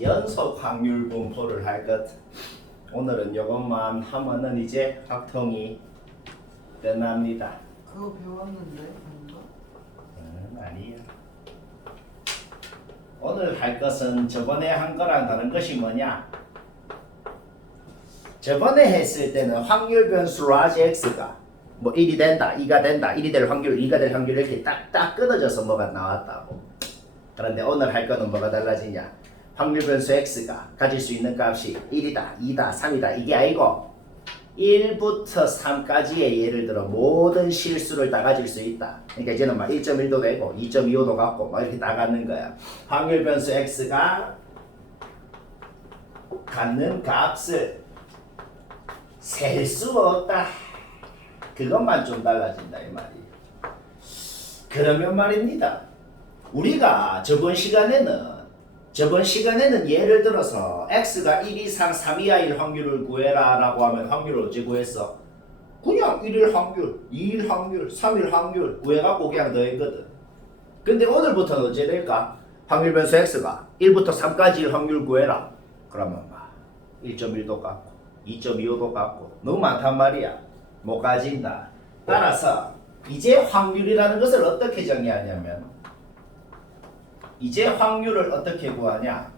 연속 확률 분포를 할 것. 오늘은 이것만 하면은 이제 확통이 끝납니다. 그거 배웠는데 뭔가? 아니에요. 오늘 할 것은 저번에 한 거랑 다른 것이 뭐냐? 저번에 했을 때는 확률 변수 라지 x가 뭐 1이 된다, 2가 된다, 1이 될 확률, 2가 될 확률 이렇게 딱딱 끊어져서 뭐가 나왔다고. 그런데 오늘 할 거는 뭐가 달라지냐? 확률 변수 x가 가질 수 있는 값이 1이다, 2다, 3이다 이게 아니고 1부터 3까지의 예를 들어 모든 실수를 다 가질 수 있다. 그러니까 이제는 막 1.1도 되고 2.25도 갖고 막 이렇게 다 갖는 거야. 확률 변수 x가 갖는 값을 셀 수 없다. 그것만 좀 달라진다 이 말이에요. 그러면 말입니다. 우리가 저번 시간에는 예를 들어서 x가 1 이상 3 이하일 확률을 구해라 라고 하면 확률을 어찌 구했어? 그냥 1일 확률, 2일 확률, 3일 확률 구해갖고 그냥 더했거든. 근데 오늘부터는 어찌 될까? 확률 변수 x가 1부터 3까지일 확률 구해라. 그러면 막 1.1도 갖고 2.25도 갖고 너무 많단 말이야. 못 가진다. 따라서 이제 확률이라는 것을 어떻게 정의하냐면 이제 확률을 어떻게 구하냐?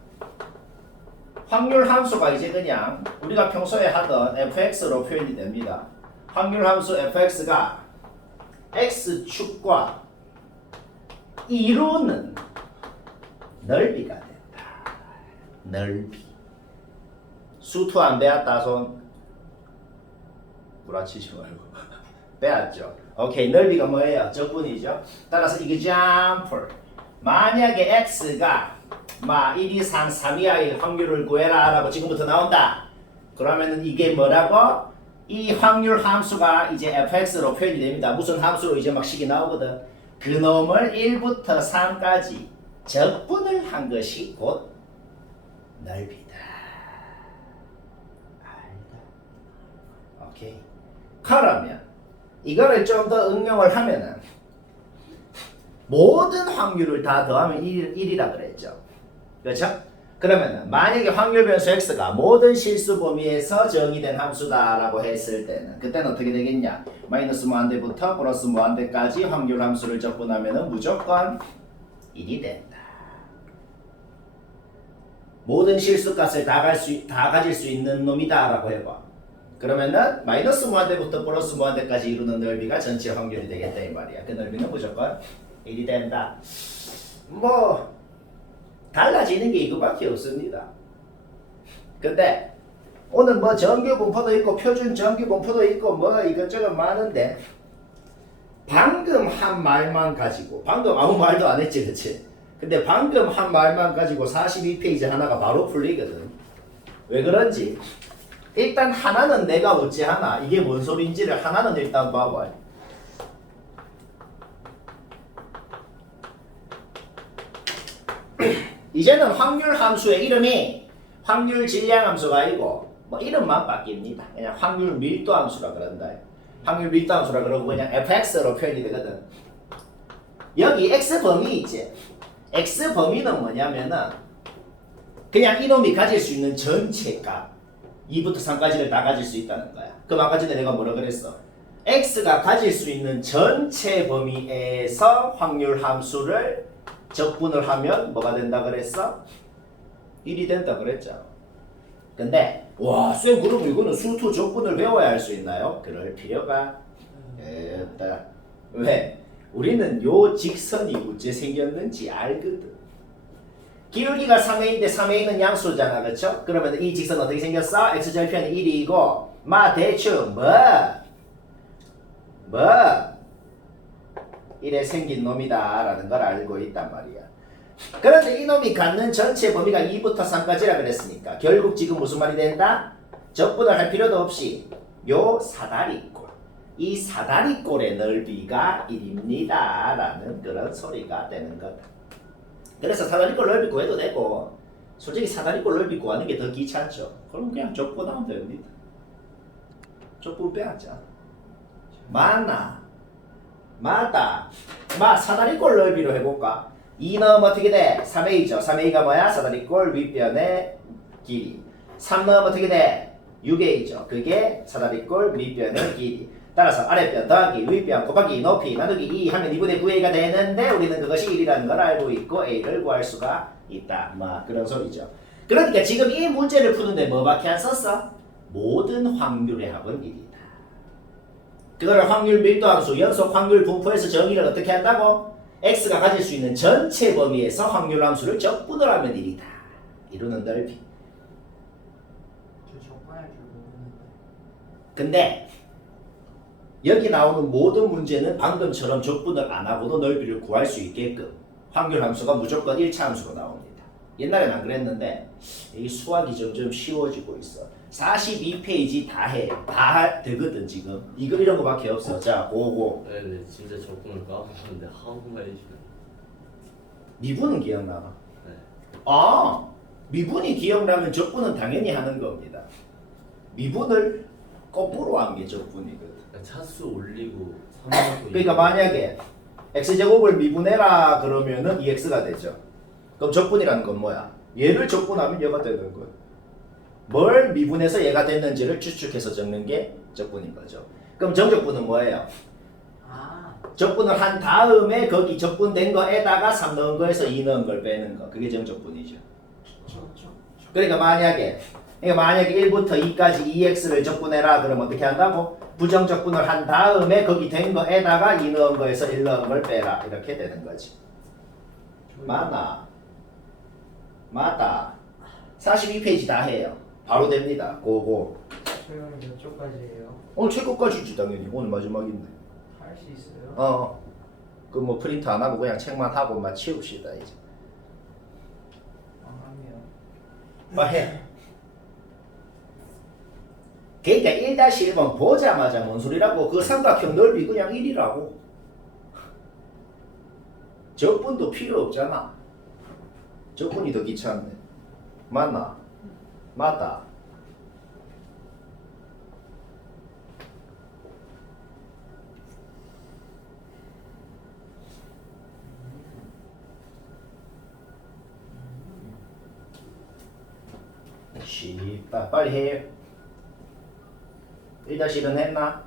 확률 함수가 이제 그냥 우리가 평소에 하던 fx로 표현이 됩니다. 확률 함수 fx가 x축과 이루는 넓이가 된다. 넓이. 수투 안 배웠다 손? 구라치지 말고 배웠죠? 오케이, 넓이가 뭐예요? 적분이죠? 따라서 example 만약에 x가 1 이상 3 이하의 확률을 구해라 라고 지금부터 나온다. 그러면은 이게 뭐라고? 이 확률 함수가 이제 fx로 표현이 됩니다. 무슨 함수로 이제 막 식이 나오거든. 그 놈을 1부터 3까지 적분을 한 것이 곧 넓이다. 알다. 오케이. 그러면 이거를 좀 더 응용을 하면은 모든 확률을 다 더하면 1이라 그랬죠. 그렇죠? 그러면 만약에 확률 변수 x가 모든 실수 범위에서 정의된 함수다라고 했을 때는 그때는 어떻게 되겠냐? 마이너스 무한대부터 플러스 무한대까지 확률 함수를 적분하면 무조건 1이 된다. 모든 실수 값을 다 가질 수 있는 놈이다라고 해봐. 그러면은 마이너스 무한대부터 플러스 무한대까지 이루는 넓이가 전체 확률이 되겠다 이 말이야. 그 넓이는 무조건 1이 된다. 뭐 달라지는 게 이거밖에 없습니다. 근데 오늘 뭐 정규 분포도 있고 표준 정규 분포도 있고 뭐 이것저것 많은데 방금 한 말만 가지고 방금 아무 말도 안 했지 그치? 근데 방금 한 말만 가지고 42페이지 하나가 바로 풀리거든. 왜 그런지 일단 하나는 내가 어찌하나 이게 뭔 소리인지를 하나는 일단 봐봐. 이제는 확률 함수의 이름이 확률 질량 함수가 아니고 뭐 이름만 바뀝니다. 그냥 확률 밀도 함수라 그런다. 확률 밀도 함수라 그러고 그냥 fx로 표현이 되거든. 여기 x 범위 있지. x 범위는 뭐냐면은 그냥 이놈이 가질 수 있는 전체 값 2부터 3까지를 다 가질 수 있다는 거야. 그럼 아까 전에 내가 뭐라 그랬어? x가 가질 수 있는 전체 범위에서 확률 함수를 적분을 하면 뭐가 된다 그랬어? 1이 된다 그랬잖아. 근데 쌤 그럼 이거는 수투 적분을 배워야 할 수 있나요? 그럴 필요가 없다. 왜? 우리는 요 직선이 어째 생겼는지 알거든. 기울기가 3a인데 3a는 양수잖아. 그렇죠? 그러면 이 직선 어떻게 생겼어? x절편이 1이고 대충 이래 생긴 놈이다 라는 걸 알고 있단 말이야. 그런데 이놈이 갖는 전체 범위가 2부터 3까지라 그랬으니까 결국 지금 무슨 말이 된다? 적분을 할 필요도 없이 요 사다리꼴 이 사다리꼴의 넓이가 1입니다 라는 그런 소리가 되는 거다. 그래서 사다리꼴 넓이 구해도 되고 솔직히 사다리꼴 넓이 구하는 게 더 귀찮죠. 그럼 그냥 적분하면 됩니다. 적분 빼앗자. 마다 사다리꼴 넓이로 해볼까? 2 넣으면 어떻게 돼? 3a죠. 3a가 뭐야? 사다리꼴 윗변의 길이. 3 넣으면 어떻게 돼? 6a죠. 그게 사다리꼴 밑변의 길이. 따라서 아랫변 더하기 윗변 곱하기 높이 나누기 2 하면 2분의 9a가 되는데 우리는 그것이 1이라는 걸 알고 있고 a를 구할 수가 있다. 뭐 그런 소리죠. 그러니까 지금 이 문제를 푸는데 뭐밖에 안 썼어? 모든 확률의 합은 1이다. 그거를 확률 밀도함수 연속 확률 분포에서 정의를 어떻게 한다고? x가 가질 수 있는 전체 범위에서 확률 함수를 적분을 하면 1이다. 이루는 넓이. 저 적분할 줄 모르는데. 근데 여기 나오는 모든 문제는 방금처럼 적분을 안 하고도 넓이를 구할 수 있게끔 확률 함수가 무조건 1차 함수로 나옵니다. 옛날엔 안 그랬는데 이 수학이 점점 쉬워지고 있어. 42페이지 다 되거든 지금. 이거 이런 거밖에 없어. 자, 고고. 네, 진짜 적금을 까먹었는데 한번만 해주시면. 미분은 기억나나? 네. 아, 미분이 기억나면 적분은 당연히 하는 겁니다. 미분을 거꾸로 한 게 적분이거든. 차수 올리고 3번 그러니까 만약에 x제곱을 미분해라 그러면은 2x가 되죠. 그럼 적분이라는 건 뭐야? 얘를 적분하면 얘가 되는 거야. 뭘 미분해서 얘가 됐는지를 추측해서 적는 게 적분인 거죠. 그럼 정적분은 뭐예요? 아, 적분을 한 다음에 거기 적분된 거에다가 3 넣은 거에서 2 넣은 걸 빼는 거. 그게 정적분이죠. 그러니까 만약에 1부터 2까지 2x를 적분해라 그러면 어떻게 한다고? 부정적분을 한 다음에 거기 된 거에다가 2 넣은 거에서 1 넣은 걸 빼라. 이렇게 되는 거지. 맞나? 맞다. 42페이지 다 해요. 바로 됩니다. 고고. 소영이 몇 초까지예요? 오늘 최고까지지 당연히. 오늘 마지막인데. 할 수 있어요? 그 뭐 프린트 안 하고 그냥 책만 하고만 치웁시다 이제. 하면 해. 그러니까 1-1번 보자마자 뭔 소리라고? 그 삼각형 넓이 그냥 1이라고. 적분도 필요 없잖아. 적분이 더 귀찮네. 맞나? 맞다. 쉽다. 빨리 해. 1-1은 했나?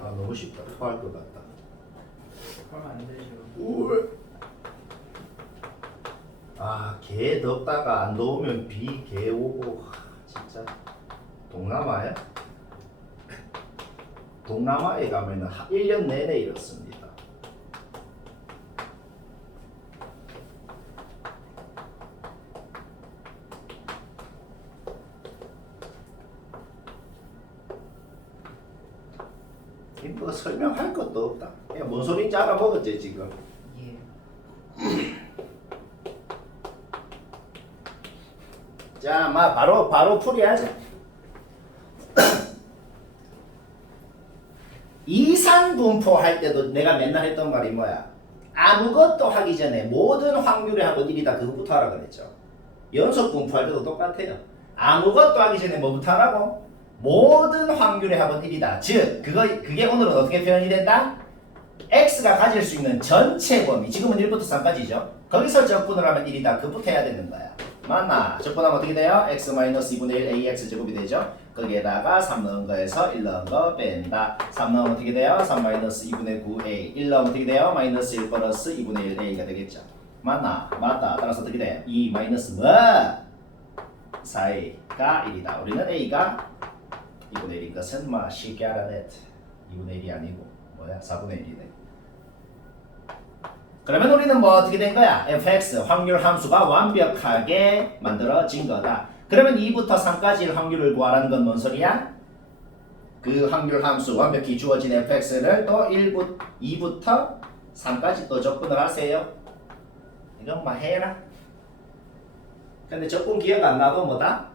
아 너무 쉽다. 토할 것 같다. 그러면 안 되죠. 아, 개 덥다가 안 더우면 비 개 오고 진짜 동남아야? 동남아에 가면은 1년 내내 이렇습니다. 뭐 설명할 것도 없다. 그냥 뭔 소리인지 알아먹었지 지금. 예. 자, 바로 풀이하자. 이산 분포 할 때도 내가 맨날 했던 말이 뭐야? 아무것도 하기 전에 모든 확률의 합은 1이다. 그것부터 하라 그랬죠. 연속 분포할 때도 똑같아요. 아무것도 하기 전에 뭐부터 하라고? 모든 확률의 합은 1이다. 즉, 그게 오늘은 어떻게 표현이 된다? x가 가질 수 있는 전체 범위. 지금은 1부터 3까지죠. 거기서 적분을 하면 1이다. 그부터 해야 되는 거야. 맞나? 적분하면 어떻게 돼요? x-2분의 1 ax 제곱이 되죠. 거기에다가 3 넣은 거에서 1 넣은 거 뺀다. 3 넣으면 어떻게 돼요? 3-2분의 9a. 1 넣으면 어떻게 돼요? 마이너스 1 플러스 2분의 1a가 되겠죠. 맞나? 맞다. 따라서 어떻게 돼? 2 마이너스 뭐? 4a가 1이다. 우리는 a가 2분의 1인 것은 뭐 쉽게 알아냈. 2분의 1이 아니고 뭐야? 4분의 1이네. 그러면 우리는 뭐 어떻게 된 거야? fx 확률 함수가 완벽하게 만들어진 거다. 그러면 2부터 3까지의 확률을 구하라는 건 뭔 소리야? 그 확률 함수 완벽히 주어진 fx를 또 2부터 3까지 또 적분을 하세요. 이건 뭐 해라. 근데 적분 기억 안 나도 뭐다?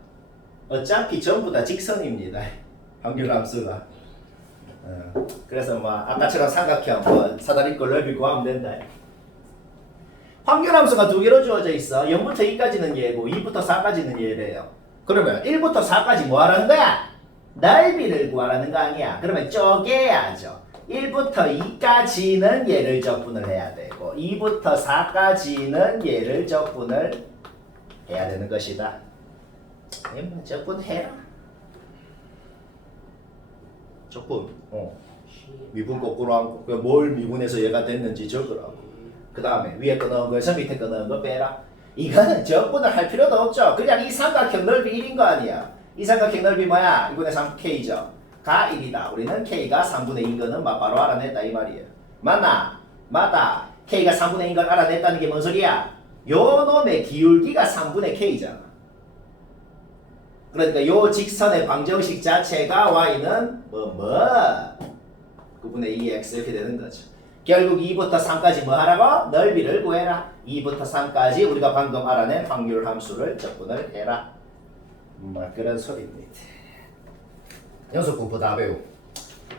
어차피 전부 다 직선입니다. 확률함수가. 그래서 뭐 아까처럼 삼각형 뭐 사다리꼴 넓이 구하면 된다. 확률함수가 두 개로 주어져 있어. 0부터 2까지는 얘고 2부터 4까지는 얘래요. 그러면 1부터 4까지 뭐 하라는 거야? 넓이를 구하라는 거 아니야. 그러면 쪼개야죠. 1부터 2까지는 얘를 적분을 해야 되고 2부터 4까지는 얘를 적분을 해야 되는 것이다. 적분해라. 적분. 미분 거꾸로 하고 뭘 미분해서 얘가 됐는지 적으라고. 그 다음에 위에 거 넣은 거에서 밑에 거 넣은 거 빼라. 이거는 적분을 할 필요도 없죠. 그냥 이 삼각형 넓이 1인 거 아니야. 이 삼각형 넓이 뭐야? 2분의 3 K죠. 가 1이다. 우리는 K가 3분의 2인 거는 바로 알아냈다 이 말이에요. 맞나? 맞다. K가 3분의 2인 걸 알아냈다는 게 뭔 소리야? 요 놈의 기울기가 3분의 K잖아. 그러니까 요 직선의 방정식 자체가 Y는 9분의 2x 이렇게 되는 거죠. 결국 2부터 3까지 뭐 하라고? 넓이를 구해라. 2부터 3까지 우리가 방금 알아낸 확률 함수를 적분을 해라. 뭐 그런 소리입니다. 연속 분포 다 배우.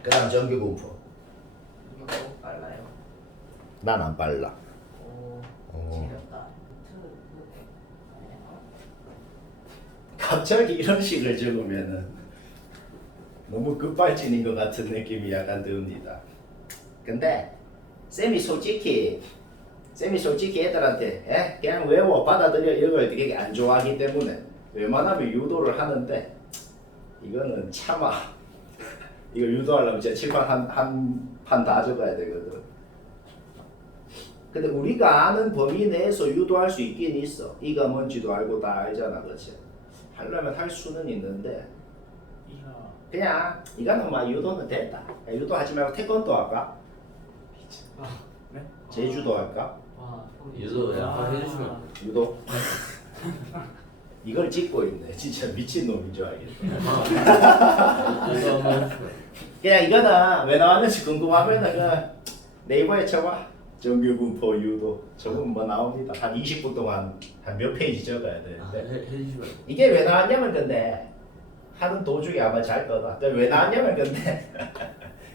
그 다음 정규 분포. 이거 너무 빨라요. 난 안 빨라. 지렸다. 갑자기 이런 식을 적으면은 너무 급발진인 것 같은 느낌이 약간 듭니다. 근데 쌤이 솔직히 애들한테 그냥 외워 받아들여 이걸 되게 안 좋아하기 때문에 웬만하면 유도를 하는데 이거는 참아. 이거 유도하려면 진짜 칠판 한 판 다 적어야 되거든. 근데 우리가 아는 범위 내에서 유도할 수 있긴 있어. 이가 뭔지도 알고 다 알잖아, 그렇지? 하려면 할 수는 있는데 그냥 이거는 뭐 유도는 됐다. 유도하지 말고 태권도 할까? 네? 제주도 할까? 유도 약간 해주시면 안 유도? 이걸 찍고 있네. 진짜 미친놈인 줄 알겠다. 유도 한번 해주시면 그냥 이거는 왜 나왔는지 궁금하면은 그냥 네이버에 쳐봐. 정규 분포 유도. 적으면 뭐 나옵니다. 한 20분 동안 한 몇 페이지 적어야 되는데. 해주시면 이게 왜 나왔냐면 근데 하는 도중에 아마 잘 거다. 왜 나왔냐면 근데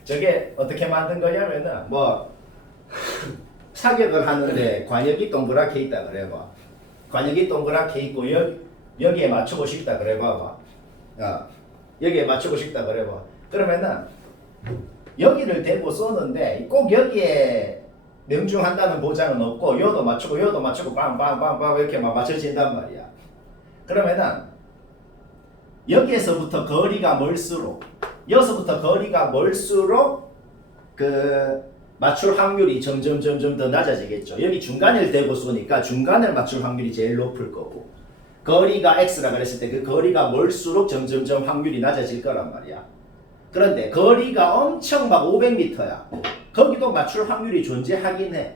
저게 어떻게 만든 거냐면은 뭐 사격을 하는데 관역이 동그랗게 있다 그래 봐. 관역이 동그랗게 있고 여기에 맞추고 싶다 그래 봐봐. 여기에 맞추고 싶다 그래 봐. 그러면은 여기를 대고 쏘는데 꼭 여기에 명중한다는 보장은 없고 여도 맞추고 빵빵빵빵 이렇게 막 맞춰진단 말이야. 그러면은 여기에서부터 거리가 멀수록 여기서부터 거리가 멀수록 그 맞출 확률이 점점 더 낮아지겠죠. 여기 중간을 대고 쏘니까 중간을 맞출 확률이 제일 높을 거고 거리가 x라 그랬을 때 그 거리가 멀수록 점점 확률이 낮아질 거란 말이야. 그런데 거리가 엄청 막 500m야. 거기도 맞출 확률이 존재하긴 해.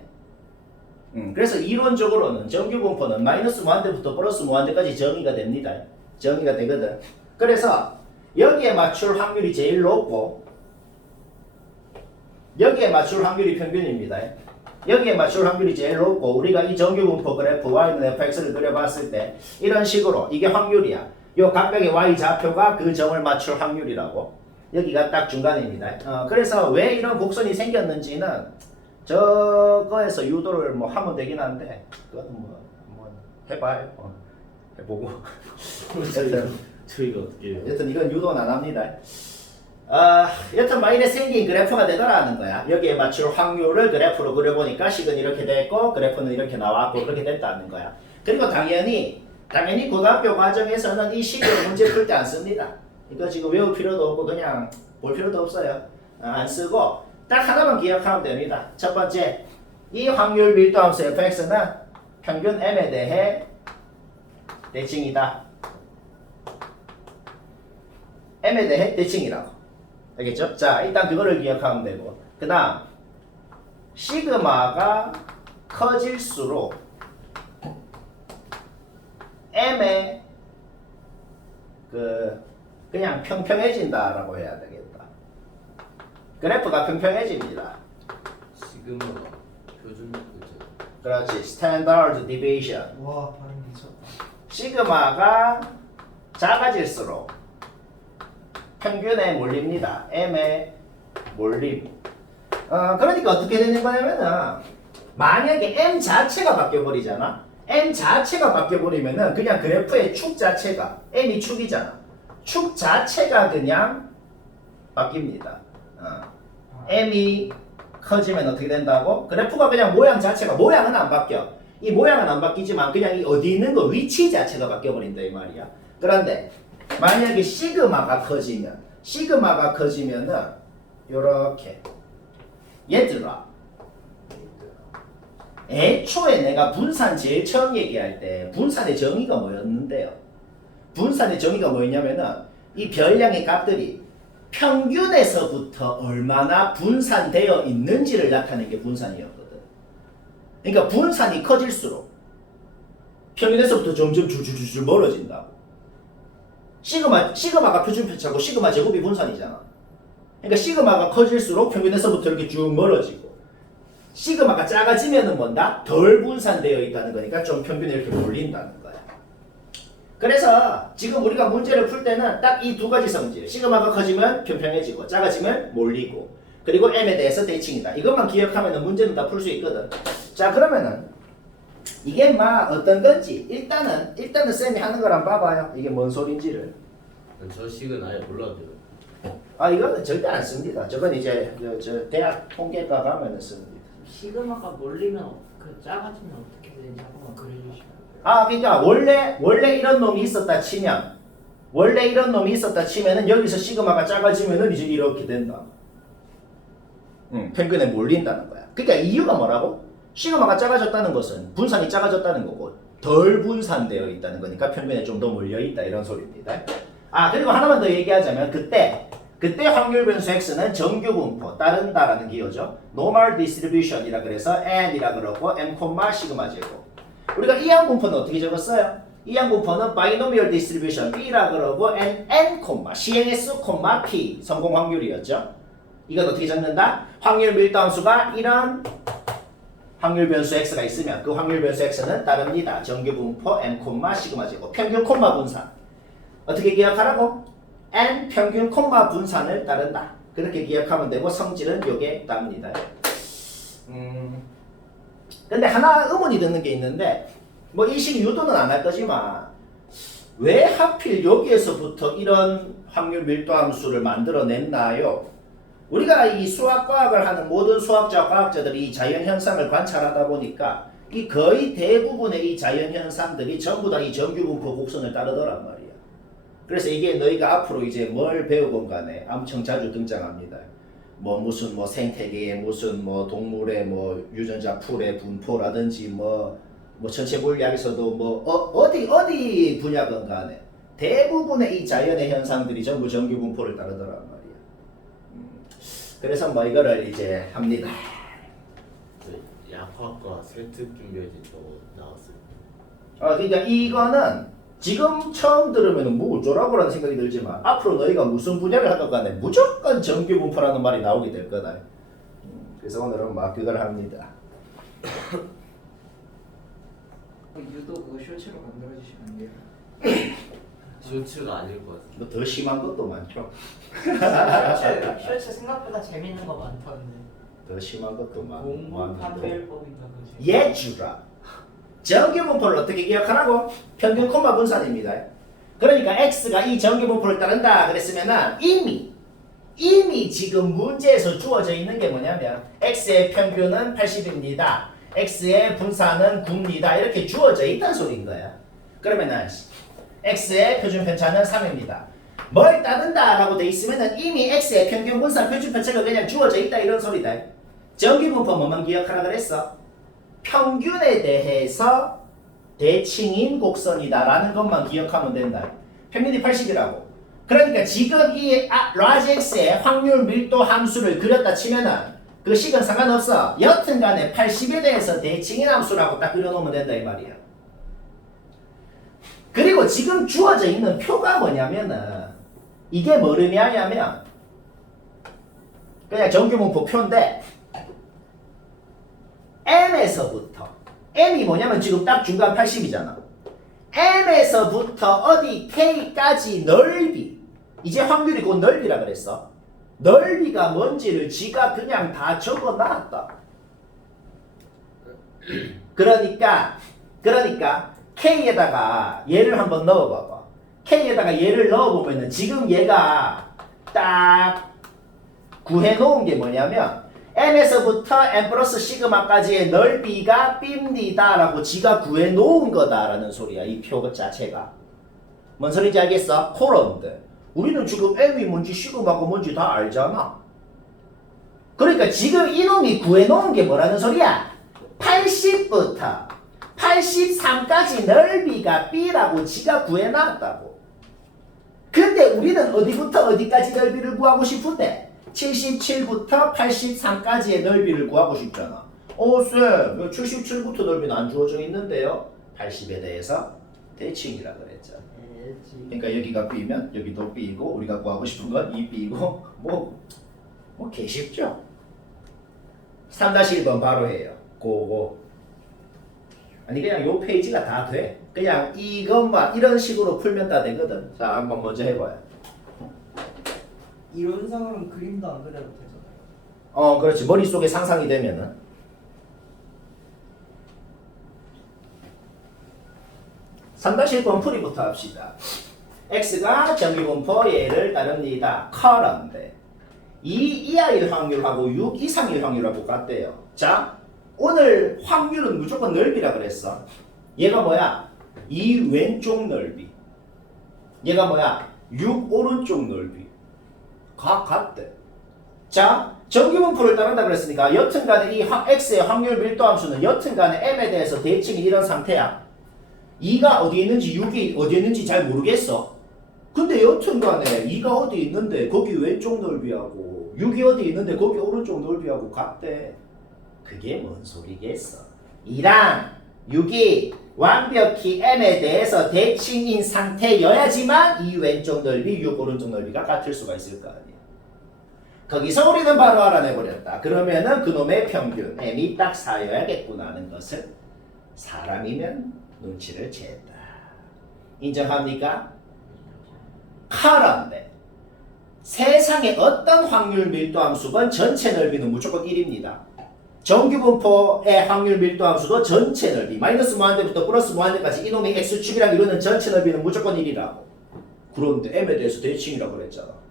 그래서 이론적으로는 정규 분포는 마이너스 무한대부터 플러스 무한대까지 정의가 됩니다. 정의가 되거든. 그래서 여기에 맞출 확률이 제일 높고 여기에 맞출 확률이 평균입니다. 여기에 맞출 확률이 제일 높고 우리가 이 정규 분포 그래프 y는 fx를 그려봤을 때 이런 식으로 이게 확률이야. 요 각각의 y 좌표가 그 점을 맞출 확률이라고. 여기가 딱 중간입니다. 그래서 왜 이런 곡선이 생겼는지는 저거에서 유도를 뭐 하면 되긴 한데 그것도 뭐 해봐요. 해보고. 저희가 어떻게 해요? 여튼 이건 유도는 안 합니다. 여튼 막 이래 생긴 그래프가 되더라는 거야. 여기에 맞출 확률을 그래프로 그려보니까 식은 이렇게 됐고 그래프는 이렇게 나왔고 그렇게 됐다는 거야. 그리고 당연히 고등학교 과정에서는 이 식을 문제 풀 때 안 씁니다. 이거 지금 외울 필요도 없고 그냥 볼 필요도 없어요. 안 쓰고 딱 하나만 기억하면 됩니다. 첫 번째, 이 확률 밀도함수 fx는 평균 m에 대해 대칭이다. m에 대해 대칭이라고. 알겠죠? 자, 일단 그거를 기억하면 되고 그 다음 시그마가 커질수록 m의 그냥 평평해진다라고 해야 되겠다. 그래프가 평평해집니다. 시그마가 표준 그죠? 그렇지. Standard Deviation. 와 발음 미쳤다. 시그마가 작아질수록 평균에 몰립니다. m에 몰림. 그러니까 어떻게 되는 거냐면은 만약에 m 자체가 바뀌어버리잖아. m 자체가 바뀌어버리면은 그냥 그래프의 축 자체가 m이 축이잖아. 축 자체가 그냥 바뀝니다. m이 커지면 어떻게 된다고? 그래프가 그냥 모양 자체가 모양은 안 바뀌어. 이 모양은 안 바뀌지만 그냥 이 어디 있는 거 위치 자체가 바뀌어버린다 이 말이야. 그런데 만약에 시그마가 커지면은 요렇게 얘들아 애초에 내가 분산 제일 처음 얘기할 때 분산의 정의가 뭐였는데요? 분산의 정의가 뭐였냐면은 이 별량의 값들이 평균에서부터 얼마나 분산되어 있는지를 나타내는 게 분산이었거든. 그러니까 분산이 커질수록 평균에서부터 점점 줄줄줄 멀어진다고. 시그마가 표준편차고 시그마 제곱이 분산이잖아. 그러니까 시그마가 커질수록 평균에서부터 이렇게 쭉 멀어지고 시그마가 작아지면은 뭔다? 덜 분산되어 있다는 거니까 좀 평균에 이렇게 몰린다는 거야. 그래서 지금 우리가 문제를 풀 때는 딱 이 두 가지 성질. 시그마가 커지면 평평해지고 작아지면 몰리고 그리고 m에 대해서 대칭이다. 이것만 기억하면 문제는 다 풀 수 있거든. 자 그러면은 이게 막 어떤 건지 일단은 쌤이 하는 걸 한번 봐봐요. 이게 뭔 소린지를. 저 식은 아예 몰라도요. 이거는 절대 안 씁니다. 저건 이제 저 대학 통계과 가면은 씁니다. 시그마가 몰리면 그 작아지면 어떻게 되는지 한번만 그려주시면 돼요. 그러니까 원래 이런 놈이 있었다 치면은 여기서 시그마가 작아지면은 이제 이렇게 된다. 평균에 몰린다는 거야. 그러니까 이유가 뭐라고? 시그마가 작아졌다는 것은 분산이 작아졌다는 거고 덜 분산되어 있다는 거니까 평균에 좀 더 몰려 있다 이런 소리입니다. 그리고 하나만 더 얘기하자면 그때 확률 변수 x는 정규 분포 따른다라는 기호죠. normal distribution이라 그래서 n이라 그러고 m, 시그마 제곱. 우리가 이항 분포는 어떻게 적었어요? 이항 분포는 binomial distribution b라 그러고 n, CNS, p 성공 확률이었죠. 이건 어떻게 적는다? 확률 밀도함수가 이런 확률 변수 x가 있으면 그 확률 변수 x는 따릅니다. 정규 분포 m, 시그마 제곱. 평균 분산. 어떻게 기억하라고? n 평균 분산을 따른다. 그렇게 기억하면 되고 성질은 요게 답니다. 근데 하나 의문이 드는 게 있는데 뭐 이식 유도는 안 할 거지만 왜 하필 여기에서부터 이런 확률 밀도 함수를 만들어냈나요? 우리가 이 수학과학을 하는 모든 수학자 과학자들이 이 자연 현상을 관찰하다 보니까 이 거의 대부분의 이 자연 현상들이 전부 다 이 정규 분포 곡선을 따르더란 말이야. 그래서 이게 너희가 앞으로 이제 뭘 배우건 간에 엄청 자주 등장합니다. 무슨 생태계의 무슨 동물의 유전자 풀의 분포라든지 전체 물리학에서도 어디 분야건 간에 대부분의 이 자연의 현상들이 전부 정규 분포를 따르더란 말이야. 그래서 이거를 이제 합니다. 약학과 세특 준비해서 저거 나왔어요. 그러니까 이거는 지금 처음 들으면 어쩌라고라는 생각이 들지만 앞으로 너희가 무슨 분야를 하든 간에 무조건 정규 분포라는 말이 나오게 될 거다. 그래서 오늘은 그걸 합니다. 유도 그거 쇼츠로 만들어주시면 안 돼요? 쇼츠가 아닐 것 같아요. 더 심한 것도 많죠. 쇼츠 생각보다 재밌는 거 많던데. 더 심한 것도 공부 많은데. 판별법인가 그지? 예주라. 정규 분포를 어떻게 기억하라고? 평균 분산입니다. 그러니까 x가 이 정규 분포를 따른다 그랬으면은 이미 지금 문제에서 주어져 있는 게 뭐냐면 x의 평균은 80입니다. x의 분산은 9입니다. 이렇게 주어져 있다는 소리인 거야. 그러면은 x의 표준 편차는 3입니다. 뭘 따른다 라고 돼 있으면은 이미 x의 평균 분산 표준 편차가 그냥 주어져 있다 이런 소리다. 정규 분포 뭐만 기억하라 그랬어? 평균에 대해서 대칭인 곡선이다 라는 것만 기억하면 된다. 평균이 80이라고. 그러니까 지금 이 라지 x의 확률 밀도 함수를 그렸다 치면은 그 식은 상관없어. 여튼 간에 80에 대해서 대칭인 함수라고 딱 그려놓으면 된다 이 말이야. 그리고 지금 주어져 있는 표가 뭐냐면은 이게 뭘 의미하냐면 그냥 정규분포 표인데 m에서부터 m이 뭐냐면 지금 딱 중간 80이잖아. m에서부터 어디 k까지 넓이. 이제 확률이 곧 넓이라 그랬어. 넓이가 뭔지를 지가 그냥 다 적어놨다. 그러니까 k에다가 얘를 한번 넣어봐봐. k에다가 얘를 넣어보면은 지금 얘가 딱 구해놓은 게 뭐냐면 m에서부터 m 플러스 시그마까지의 넓이가 b입니다 라고 지가 구해놓은 거다라는 소리야. 이 표 자체가. 뭔 소리인지 알겠어? 코런데 우리는 지금 m이 뭔지 시그마가 뭔지 다 알잖아. 그러니까 지금 이놈이 구해놓은 게 뭐라는 소리야? 80부터 83까지 넓이가 b라고 지가 구해놨다고. 근데 우리는 어디부터 어디까지 넓이를 구하고 싶은데 77부터 83까지의 넓이를 구하고 싶잖아. 쌤, 77부터 넓이는 안 주어져 있는데요. 80에 대해서 대칭이라 그랬죠. 그러니까 여기가 b면 여기도 b이고 우리가 구하고 싶은 건 이 b이고 뭐 개쉽죠. 3-1번 바로 해요. 고고. 아니 그냥 요 페이지가 다 돼. 그냥 이것만 이런 식으로 풀면 다 되거든. 자, 한번 먼저 해봐요. 이론상으로는 그림도 안 그려도 되잖아요. 그렇지. 머릿속에 상상이 되면은. (3-1번) 풀이부터 합시다. x가 정기분포 얘를 따릅니다. 커런데 2 이하일 확률하고 6 이상일 확률하고 같대요. 자, 오늘 확률은 무조건 넓이라 그랬어. 얘가 뭐야? 2 왼쪽 넓이. 얘가 뭐야? 6 오른쪽 넓이. 같대. 자, 정기분포를 따른다 그랬으니까 여튼간에 이 x의 확률 밀도 함수는 여튼간에 m에 대해서 대칭이 이런 상태야. 2가 어디에 있는지 6이 어디에 있는지 잘 모르겠어. 근데 여튼간에 2가 어디 있는데 거기 왼쪽 넓이하고 6이 어디 있는데 거기 오른쪽 넓이하고 같대. 그게 뭔 소리겠어. 2랑 6이 완벽히 m에 대해서 대칭인 상태여야지만 이 왼쪽 넓이, 6 오른쪽 넓이가 같을 수가 있을 거 아니야. 거기서 우리는 바로 알아내버렸다. 그러면은 그놈의 평균 m이 딱 4여야겠구나 하는 것을 사람이면 눈치를 챘다. 인정합니까? 그런데 세상에 어떤 확률 밀도 함수건 전체 넓이는 무조건 1입니다. 정규분포의 확률 밀도 함수도 전체 넓이 마이너스 무한대부터 플러스 무한대까지 이놈의 x축이랑 이루는 전체 넓이는 무조건 1이라고. 그런데 m에 대해서 대칭이라고 그랬잖아.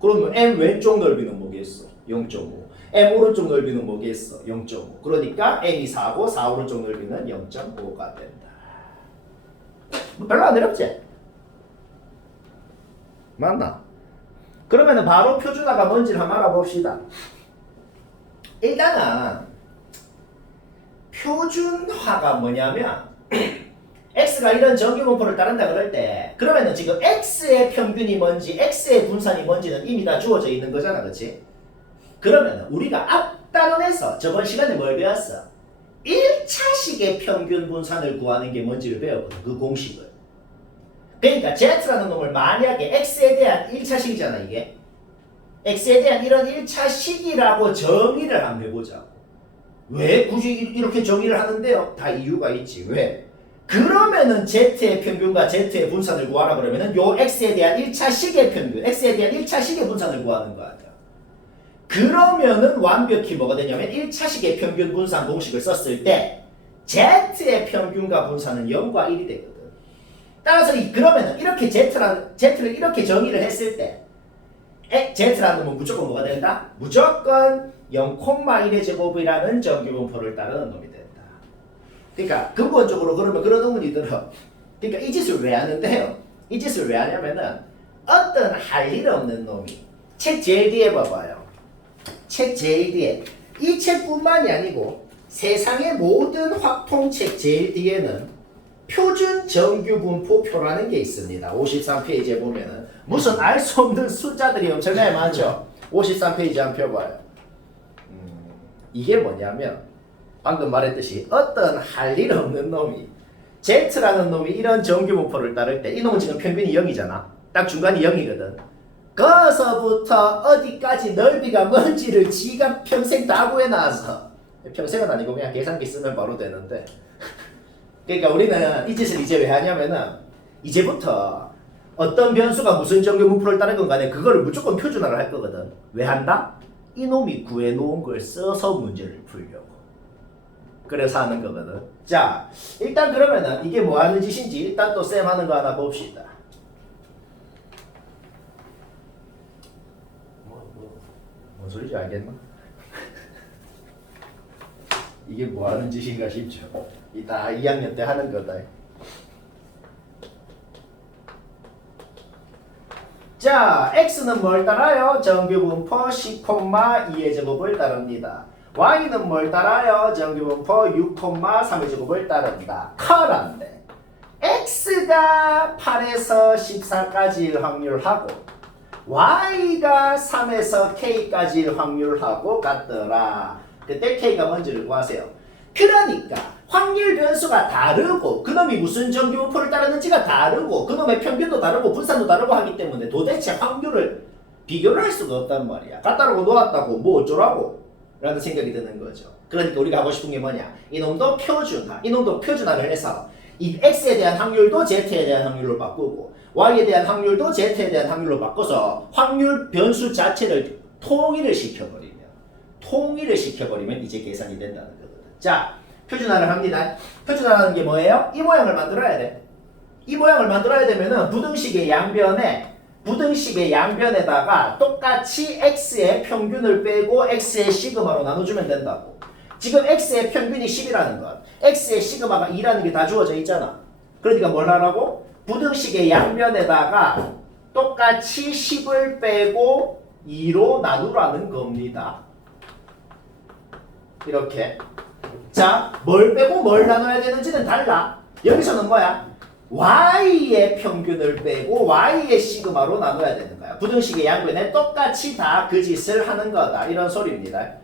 그러면 m 왼쪽 넓이는 뭐겠어? 0.5. m 오른쪽 넓이는 뭐겠어? 0.5. 그러니까 m이 4고 4 오른쪽 넓이는 0.5가 된다. 별로 안 어렵지? 맞나? 그러면 바로 표준화가 뭔지를 한번 알아봅시다. 일단은 표준화가 뭐냐면 x가 이런 정규분포를 따른다 그럴 때 그러면은 지금 x의 평균이 뭔지 x의 분산이 뭔지는 이미 다 주어져 있는 거잖아. 그렇지? 그러면은 우리가 앞단원에서 저번 시간에 뭘 배웠어? 1차식의 평균 분산을 구하는 게 뭔지를 배웠거든. 그 공식을. 그러니까 z라는 놈을 만약에 x에 대한 1차식이잖아 이게. x에 대한 이런 1차식이라고 정의를 한번 해보자고. 왜 굳이 이렇게 정의를 하는데요? 다 이유가 있지. 왜? 그러면은 z의 평균과 z의 분산을 구하라 그러면은 요 x에 대한 1차식의 평균, x에 대한 1차식의 분산을 구하는 거 아니야. 그러면은 완벽히 뭐가 되냐면 1차식의 평균 분산 공식을 썼을 때 z의 평균과 분산은 0과 1이 되거든. 따라서 그러면은 이렇게 z를 이렇게 정의를 했을 때 z라는 놈은 무조건 뭐가 된다? 무조건 0,1의 제곱이라는 정규분포를 따르는 놈이 된다. 그러니까 근본적으로 그러면 그런 의문이 들어. 그러니까 이 짓을 왜 하는데요? 이 짓을 왜 하냐면은 어떤 할 일 없는 놈이 책 제일 뒤에 봐봐요. 책 제일 뒤에 이 책뿐만이 아니고 세상의 모든 확통책 제일 뒤에는 표준 정규분포표라는 게 있습니다. 53페이지에 보면은 무슨 알 수 없는 숫자들이 엄청나게 많죠. 53페이지 한번 펴봐요. 이게 뭐냐면 방금 말했듯이 어떤 할 일 없는 놈이 Z라는 놈이 이런 정규분포를 따를 때 이 놈은 지금 평균이 0이잖아. 딱 중간이 0이거든. 거기서부터 어디까지 넓이가 뭔지를 지가 평생 다 구해놔서 평생은 아니고 그냥 계산기 쓰면 바로 되는데 그러니까 우리는 이 짓을 이제 왜 하냐면은 이제부터 어떤 변수가 무슨 정규 분포를 따르건 간에 그거를 무조건 표준화를 할 거거든. 왜 한다? 이놈이 구해놓은 걸 써서 문제를 풀려고. 그래서 하는 거거든. 자, 일단 그러면은 이게 뭐 하는 짓인지 일단 또 쌤 하는 거 하나 봅시다. 뭔 소리인지 알겠나? 이게 뭐 하는 짓인가 싶죠. 이따 2학년 때 하는 거다. 자, x는 뭘 따라요? 정규분포 10,2의 제곱을 따릅니다. y는 뭘 따라요? 정규분포 6,3의 제곱을 따른다. 커런데 x가 8에서 14까지일 확률하고 y가 3에서 k까지일 확률하고 같더라. 그때 k가 뭔지를 구하세요. 그러니까 확률 변수가 다르고 그놈이 무슨 정규분포를 따르는지가 다르고 그놈의 평균도 다르고 분산도 다르고 하기 때문에 도대체 확률을 비교를 할 수가 없단 말이야. 같다라고 놓았다고 뭐 어쩌라고 라는 생각이 드는 거죠. 그러니까 우리가 하고 싶은 게 뭐냐, 이놈도 표준화를 해서 이 x에 대한 확률도 z에 대한 확률로 바꾸고 y에 대한 확률도 z에 대한 확률로 바꿔서 확률 변수 자체를 통일을 시켜버리면 이제 계산이 된다는 거거든. 자, 표준화를 합니다. 표준화라는 게 뭐예요? 이 모양을 만들어야 돼. 이 모양을 만들어야 되면은 부등식의 양변에다가 똑같이 x의 평균을 빼고 x의 시그마로 나눠주면 된다고. 지금 x의 평균이 10이라는 것, x의 시그마가 2라는 게 다 주어져 있잖아. 그러니까 뭘 하라고? 부등식의 양변에다가 똑같이 10을 빼고 2로 나누라는 겁니다. 이렇게. 자, 뭘 빼고 뭘 나눠야 되는지는 달라. 여기서는 뭐야? y의 평균을 빼고 y의 시그마로 나눠야 되는 거야. 부등식의 양변에 똑같이 다 그 짓을 하는 거다. 이런 소리입니다.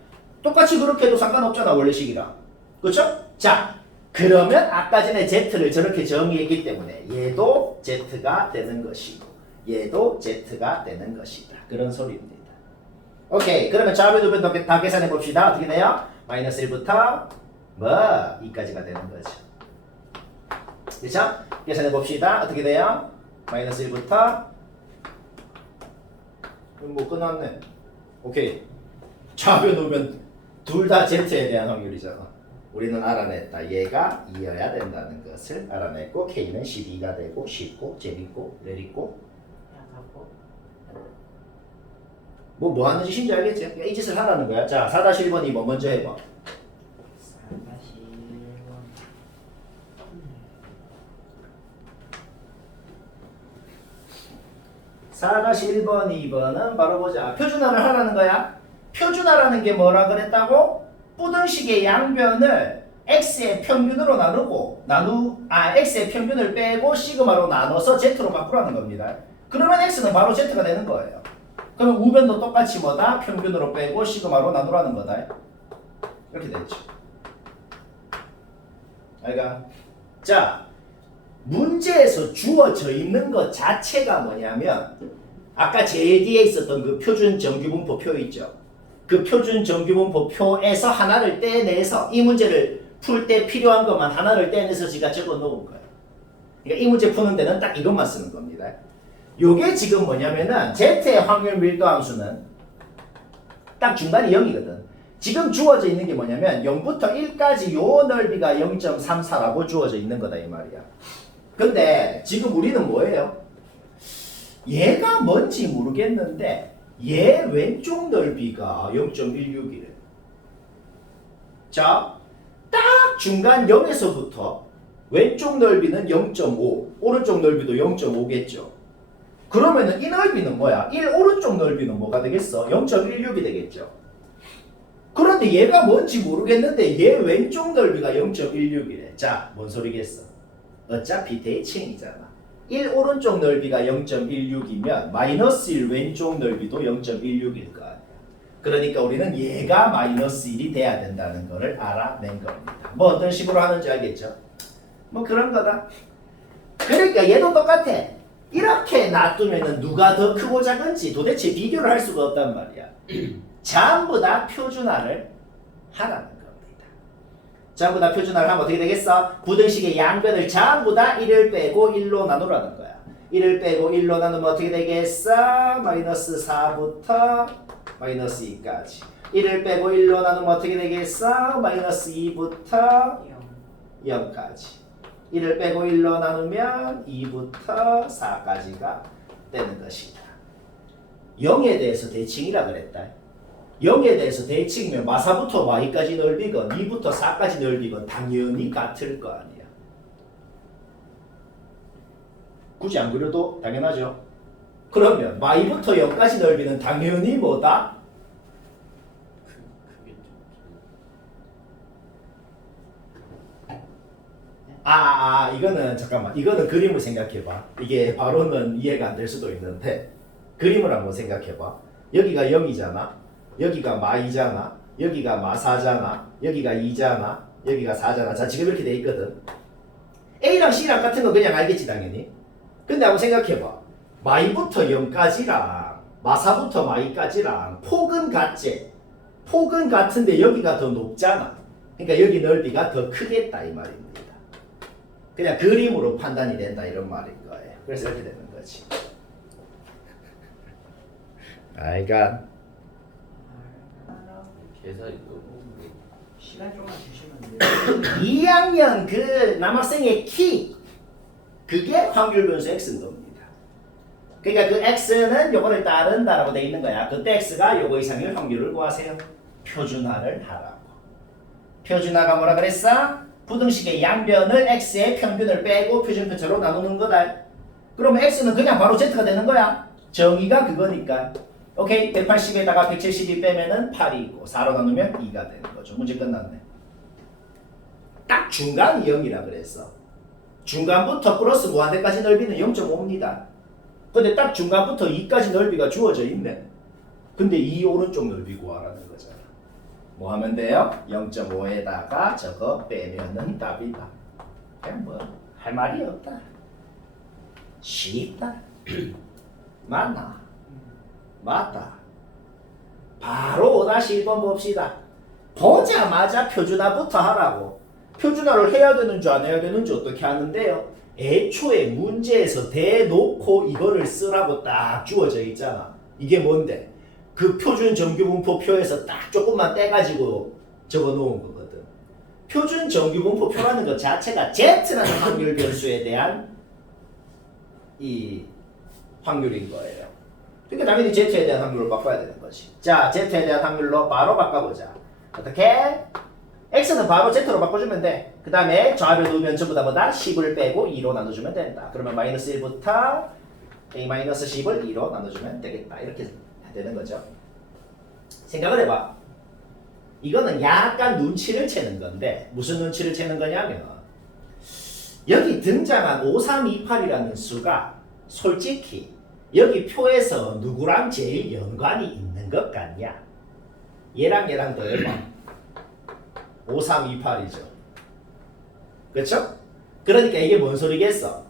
똑같이 그렇게 해도 상관없잖아, 원래식이랑. 그렇죠? 자, 그러면 아까 전에 z를 저렇게 정의했기 때문에 얘도 z가 되는 것이고 얘도 z가 되는 것이다. 그런 소리입니다. 오케이, 그러면 좌변 우변 다 계산해 봅시다. 어떻게 돼요? 마이너스 1부터 2까지가 되는 거죠. 그쵸? 계산해 봅시다. 어떻게 돼요? 마이너스 1부터 뭐 끝났네. 오케이. 좌변 우변 둘 다 z에 대한 확률이잖아. 우리는 알아냈다. 얘가 2여야 된다는 것을 알아냈고 k는 12가 되고 쉽고 재밌고 내리고 뭐 하는 짓인지 알겠지? 이 짓을 하라는 거야. 자, 4-1번 2번 먼저 해봐. 4-1번 2번은 바로 보자. 표준화를 하라는 거야. 표준화라는 게 뭐라 그랬다고? 부등식의 양변을 x의 평균으로 나누고 x의 평균을 빼고 시그마로 나눠서 z로 바꾸라는 겁니다. 그러면 x는 바로 z가 되는 거예요. 그러면 우변도 똑같이 뭐다? 평균으로 빼고 시그마로 나누라는 거다. 이렇게 되죠. 그러니까 자, 문제에서 주어져 있는 것 자체가 뭐냐면 아까 제일 뒤에 있었던 그 표준 정규분포 표 있죠. 그 표준 정규분포 표에서 하나를 떼내서 이 문제를 풀 때 필요한 것만 하나를 떼내서 제가 적어 놓은 거예요. 그러니까 이 문제 푸는 데는 딱 이것만 쓰는 겁니다. 요게 지금 뭐냐면은 z의 확률 밀도 함수는 딱 중간이 0이거든. 지금 주어져 있는 게 뭐냐면 0부터 1까지 요 넓이가 0.34라고 주어져 있는 거다 이 말이야. 근데 지금 우리는 뭐예요? 얘가 뭔지 모르겠는데 얘 왼쪽 넓이가 0.16이래. 자, 딱 중간 0에서부터 왼쪽 넓이는 0.5, 오른쪽 넓이도 0.5겠죠. 그러면은 이 넓이는 뭐야? 1 오른쪽 넓이는 뭐가 되겠어? 0.16이 되겠죠. 그런데 얘가 뭔지 모르겠는데 얘 왼쪽 넓이가 0.16이래. 자, 뭔 소리겠어? 어차피 대칭이잖아. 1 오른쪽 넓이가 0.16이면 마이너스 1 왼쪽 넓이도 0.16일 거 아니야. 그러니까 우리는 얘가 마이너스 1이 돼야 된다는 거를 알아낸 겁니다. 뭐 어떤 식으로 하는지 알겠죠? 뭐 그런 거다. 그러니까 얘도 똑같아. 이렇게 놔두면은 누가 더 크고 작은지 도대체 비교를 할 수가 없단 말이야. 전부 다 표준화를 하라는 겁니다. 전부 다 표준화를 하면 어떻게 되겠어? 부등식의 양변을 전부 다 1을 빼고 1로 나누라는 거야. 1을 빼고 1로 나누면 어떻게 되겠어? 마이너스 4부터 마이너스 2까지. 1을 빼고 1로 나누면 어떻게 되겠어? 마이너스 2부터 0까지. 1을 빼고 1로 나누면 2부터 4까지가 되는 것이다. 0에 대해서 대칭이라 그랬다. 0에 대해서 대칭이면 마사부터 y까지 넓이건 2부터 4까지 넓이건 당연히 같을 거 아니야. 굳이 안 그려도 당연하죠. 그러면 y부터 0까지 넓이는 당연히 뭐다? 그게 좀 이거는 잠깐만. 이거는 그림을 생각해봐. 이게 바로는 이해가 안 될 수도 있는데 그림을 한번 생각해봐. 여기가 0이잖아. 여기가 마이잖아. 여기가 마사잖아. 여기가 2잖아. 여기가 4잖아. 자, 지금 이렇게 돼 있거든. A랑 C랑 같은 거 그냥 알겠지 당연히. 근데 한번 생각해봐. 마이부터 0까지랑 마사부터 마이까지랑 폭은 같지. 폭은 같은데 여기가 더 높잖아. 그러니까 여기 넓이가 더 크겠다 이 말입니다. 그냥 그림으로 판단이 된다 이런 말인 거예요. 그래서 이렇게 되는 거지. 아이가 계산이 너무 시간 조금만 주시면 돼요. 2학년 그 남학생의 키 그게 확률 변수 x인 겁니다. 그러니까 그 x는 요거를 따른다라고 돼 있는 거야. 그때 x가 요거 이상일 확률을 구하세요. 표준화를 하라고. 표준화가 뭐라 그랬어? 부등식의 양변을 x의 평균을 빼고 표준편차로 나누는 거다. 그러면 x는 그냥 바로 z가 되는 거야. 정의가 그거니까. 오케이. 180에다가 172 빼면은 8이 있고 4로 나누면 2가 되는 거죠. 문제 끝났네. 딱 중간이 0이라 그랬어. 중간부터 플러스 무한대까지 넓이는 0.5입니다. 근데 딱 중간부터 2까지 넓이가 주어져 있네. 근데 이 오른쪽 넓이 구하라는 거잖아. 뭐 하면 돼요? 0.5에다가 저거 빼면은 답이다. 그냥 뭐 할 말이 없다. 쉽다. 맞나? 맞다. 바로 5-1번 봅시다. 보자마자 표준화부터 하라고. 표준화를 해야 되는지 안 해야 되는지 어떻게 하는데요? 애초에 문제에서 대놓고 이거를 쓰라고 딱 주어져 있잖아. 이게 뭔데? 그 표준 정규분포표에서 딱 조금만 떼가지고 적어 놓은 거거든. 표준 정규분포표라는 것 자체가 Z라는 확률 변수에 대한 이 확률인 거예요. 그러니까 당연히 Z에 대한 확률을 바꿔야 되는 거지. 자, Z에 대한 확률로 바로 바꿔보자. 어떻게? X는 바로 Z로 바꿔주면 돼. 그 다음에 좌변 우변 전부 다 뭐다? 10을 빼고 2로 나눠주면 된다. 그러면 마이너스 1부터 A-10을 2로 나눠주면 되겠다. 이렇게 되는 거죠. 생각을 해봐. 이거는 약간 눈치를 채는 건데 무슨 눈치를 채는 거냐면 여기 등장한 5328이라는 수가 솔직히 여기 표에서 누구랑 제일 연관이 있는 것 같냐? 얘랑 얘랑 더해봐. 5328이죠. 그렇죠? 그러니까 이게 뭔 소리겠어?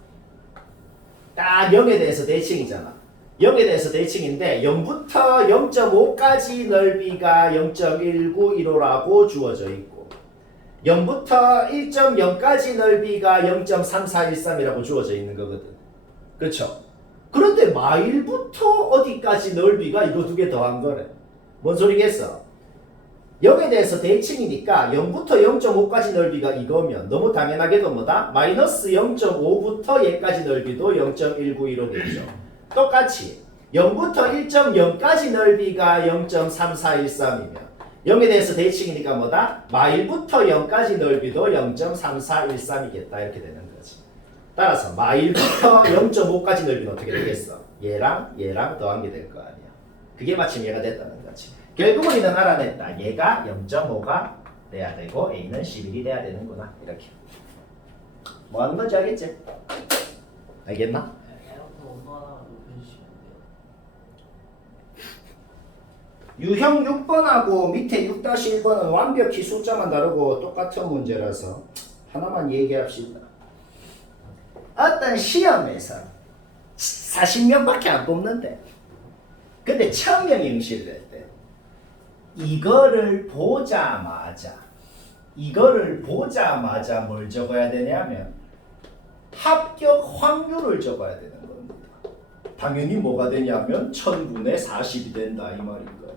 딱 0에 대해서 대칭이잖아. 0에 대해서 대칭인데 0부터 0.5까지 넓이가 0.1915라고 주어져 있고 0부터 1.0까지 넓이가 0.3413이라고 주어져 있는 거거든. 그렇죠? 그런데 마일부터 어디까지 넓이가 이거 두 개 더한 거래. 뭔 소리겠어? 0에 대해서 대칭이니까 0부터 0.5까지 넓이가 이거면 너무 당연하게도 뭐다? 마이너스 0.5부터 얘까지 넓이도 0.191로 되죠. 똑같이 0부터 1.0까지 넓이가 0.3413이면 0에 대해서 대칭이니까 뭐다? 마일부터 0까지 넓이도 0.3413이겠다. 이렇게 되는 거지. 따라서 마일부터 0.5까지 넓이는 어떻게 되겠어? 얘랑 얘랑 더한 게 될 거 아니야. 그게 마침 얘가 됐다는 거지. 결국 우리는 알아냈다. 얘가 0.5가 돼야 되고 A는 11이 돼야 되는구나. 이렇게. 뭐 하는 건지 알겠지? 알겠나? 에어컨 엄마가 해주시면 돼요. 유형 6번하고 밑에 6-1번은 완벽히 숫자만 다르고 똑같은 문제라서 하나만 얘기합시다. 어떤 시험에서 40명밖에 안 뽑는데 근데 1000명이 응시를 했대. 이거를 보자마자 이거를 보자마자 뭘 적어야 되냐면 합격 확률을 적어야 되는 겁니다. 당연히 뭐가 되냐면 1000분의 40이 된다 이 말인 거야.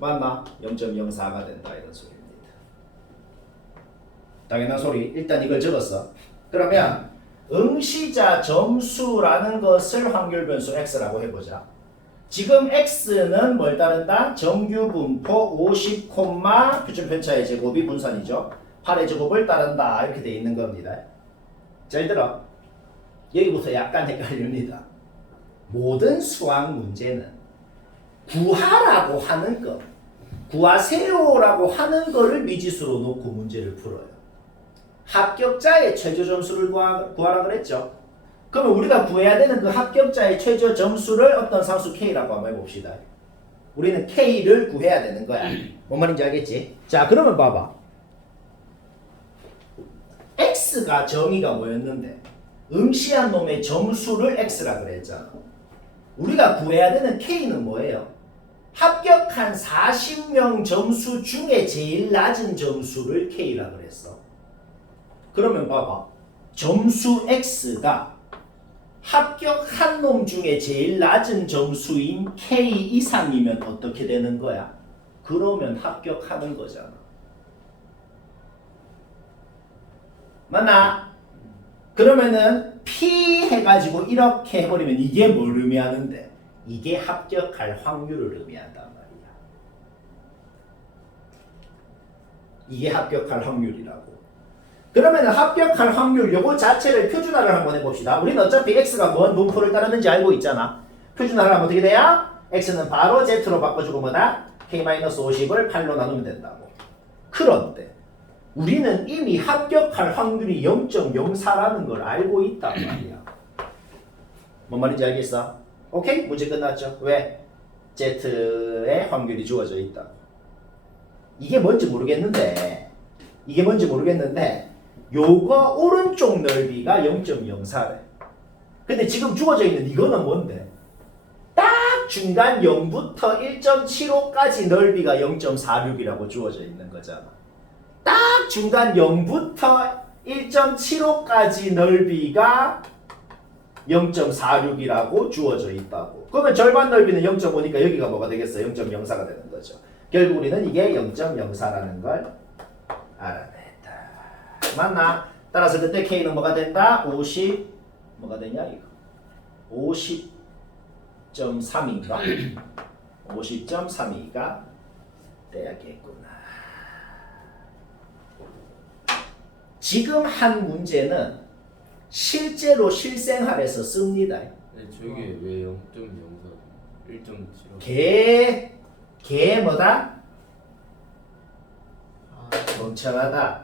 맞나? 0.04가 된다 이런 소리입니다. 당연한 소리. 일단 이걸 적었어. 그러면 응시자 점수라는 것을 확률 변수 x라고 해보자. 지금 x는 뭘 따른다? 정규 분포 50, 표준 편차의 제곱이 분산이죠. 8의 제곱을 따른다 이렇게 돼 있는 겁니다. 잘 들어. 여기부터 약간 헷갈립니다. 모든 수학 문제는 구하라고 하는 것, 구하세요라고 하는 거를 미지수로 놓고 문제를 풀어요. 합격자의 최저 점수를 구하라 그랬죠. 그러면 우리가 구해야 되는 그 합격자의 최저 점수를 어떤 상수 K라고 한번 해봅시다. 우리는 K를 구해야 되는 거야. 뭔 말인지 알겠지? 자, 그러면 봐봐. X가 정의가 뭐였는데 응시한 놈의 점수를 X라 그랬잖아. 우리가 구해야 되는 K는 뭐예요? 합격한 40명 점수 중에 제일 낮은 점수를 K라 그랬어. 그러면 봐봐. 점수 X가 합격한 놈 중에 제일 낮은 점수인 K 이상이면 어떻게 되는 거야? 그러면 합격하는 거잖아. 맞나? 그러면은 P 해가지고 이렇게 해버리면 이게 뭘 의미하는데? 이게 합격할 확률을 의미한단 말이야. 이게 합격할 확률이라고. 그러면 합격할 확률 요거 자체를 표준화를 한번 해봅시다. 우리는 어차피 x가 뭔 분포를 따르는지 알고 있잖아. 표준화를 하면 어떻게 돼요? x는 바로 z로 바꿔주고 뭐다? k-50을 8로 나누면 된다고. 그런데 우리는 이미 합격할 확률이 0.04라는 걸 알고 있단 말이야. 뭔 말인지 알겠어? 오케이? 문제 끝났죠? 왜? z의 확률이 주어져 있다고. 이게 뭔지 모르겠는데 요거 오른쪽 넓이가 0.04래. 근데 지금 주어져 있는 이거는 뭔데? 딱 중간 0부터 1.75까지 넓이가 0.46이라고 주어져 있는 거잖아. 딱 중간 0부터 1.75까지 넓이가 0.46이라고 주어져 있다고. 그러면 절반 넓이는 0.5니까 여기가 뭐가 되겠어? 0.04가 되는 거죠. 결국 우리는 이게 0.04라는 걸 알아냈다. 맞나? 따라서 그때 K는 뭐가 된다? 50 뭐가 되냐 이거? 50.32가 50.32가 돼야겠구나. 지금 한 문제는 실제로 실생활에서 씁니다. 네, 저게 왜 0.04? 1.75? 개 뭐다? 멍청하다.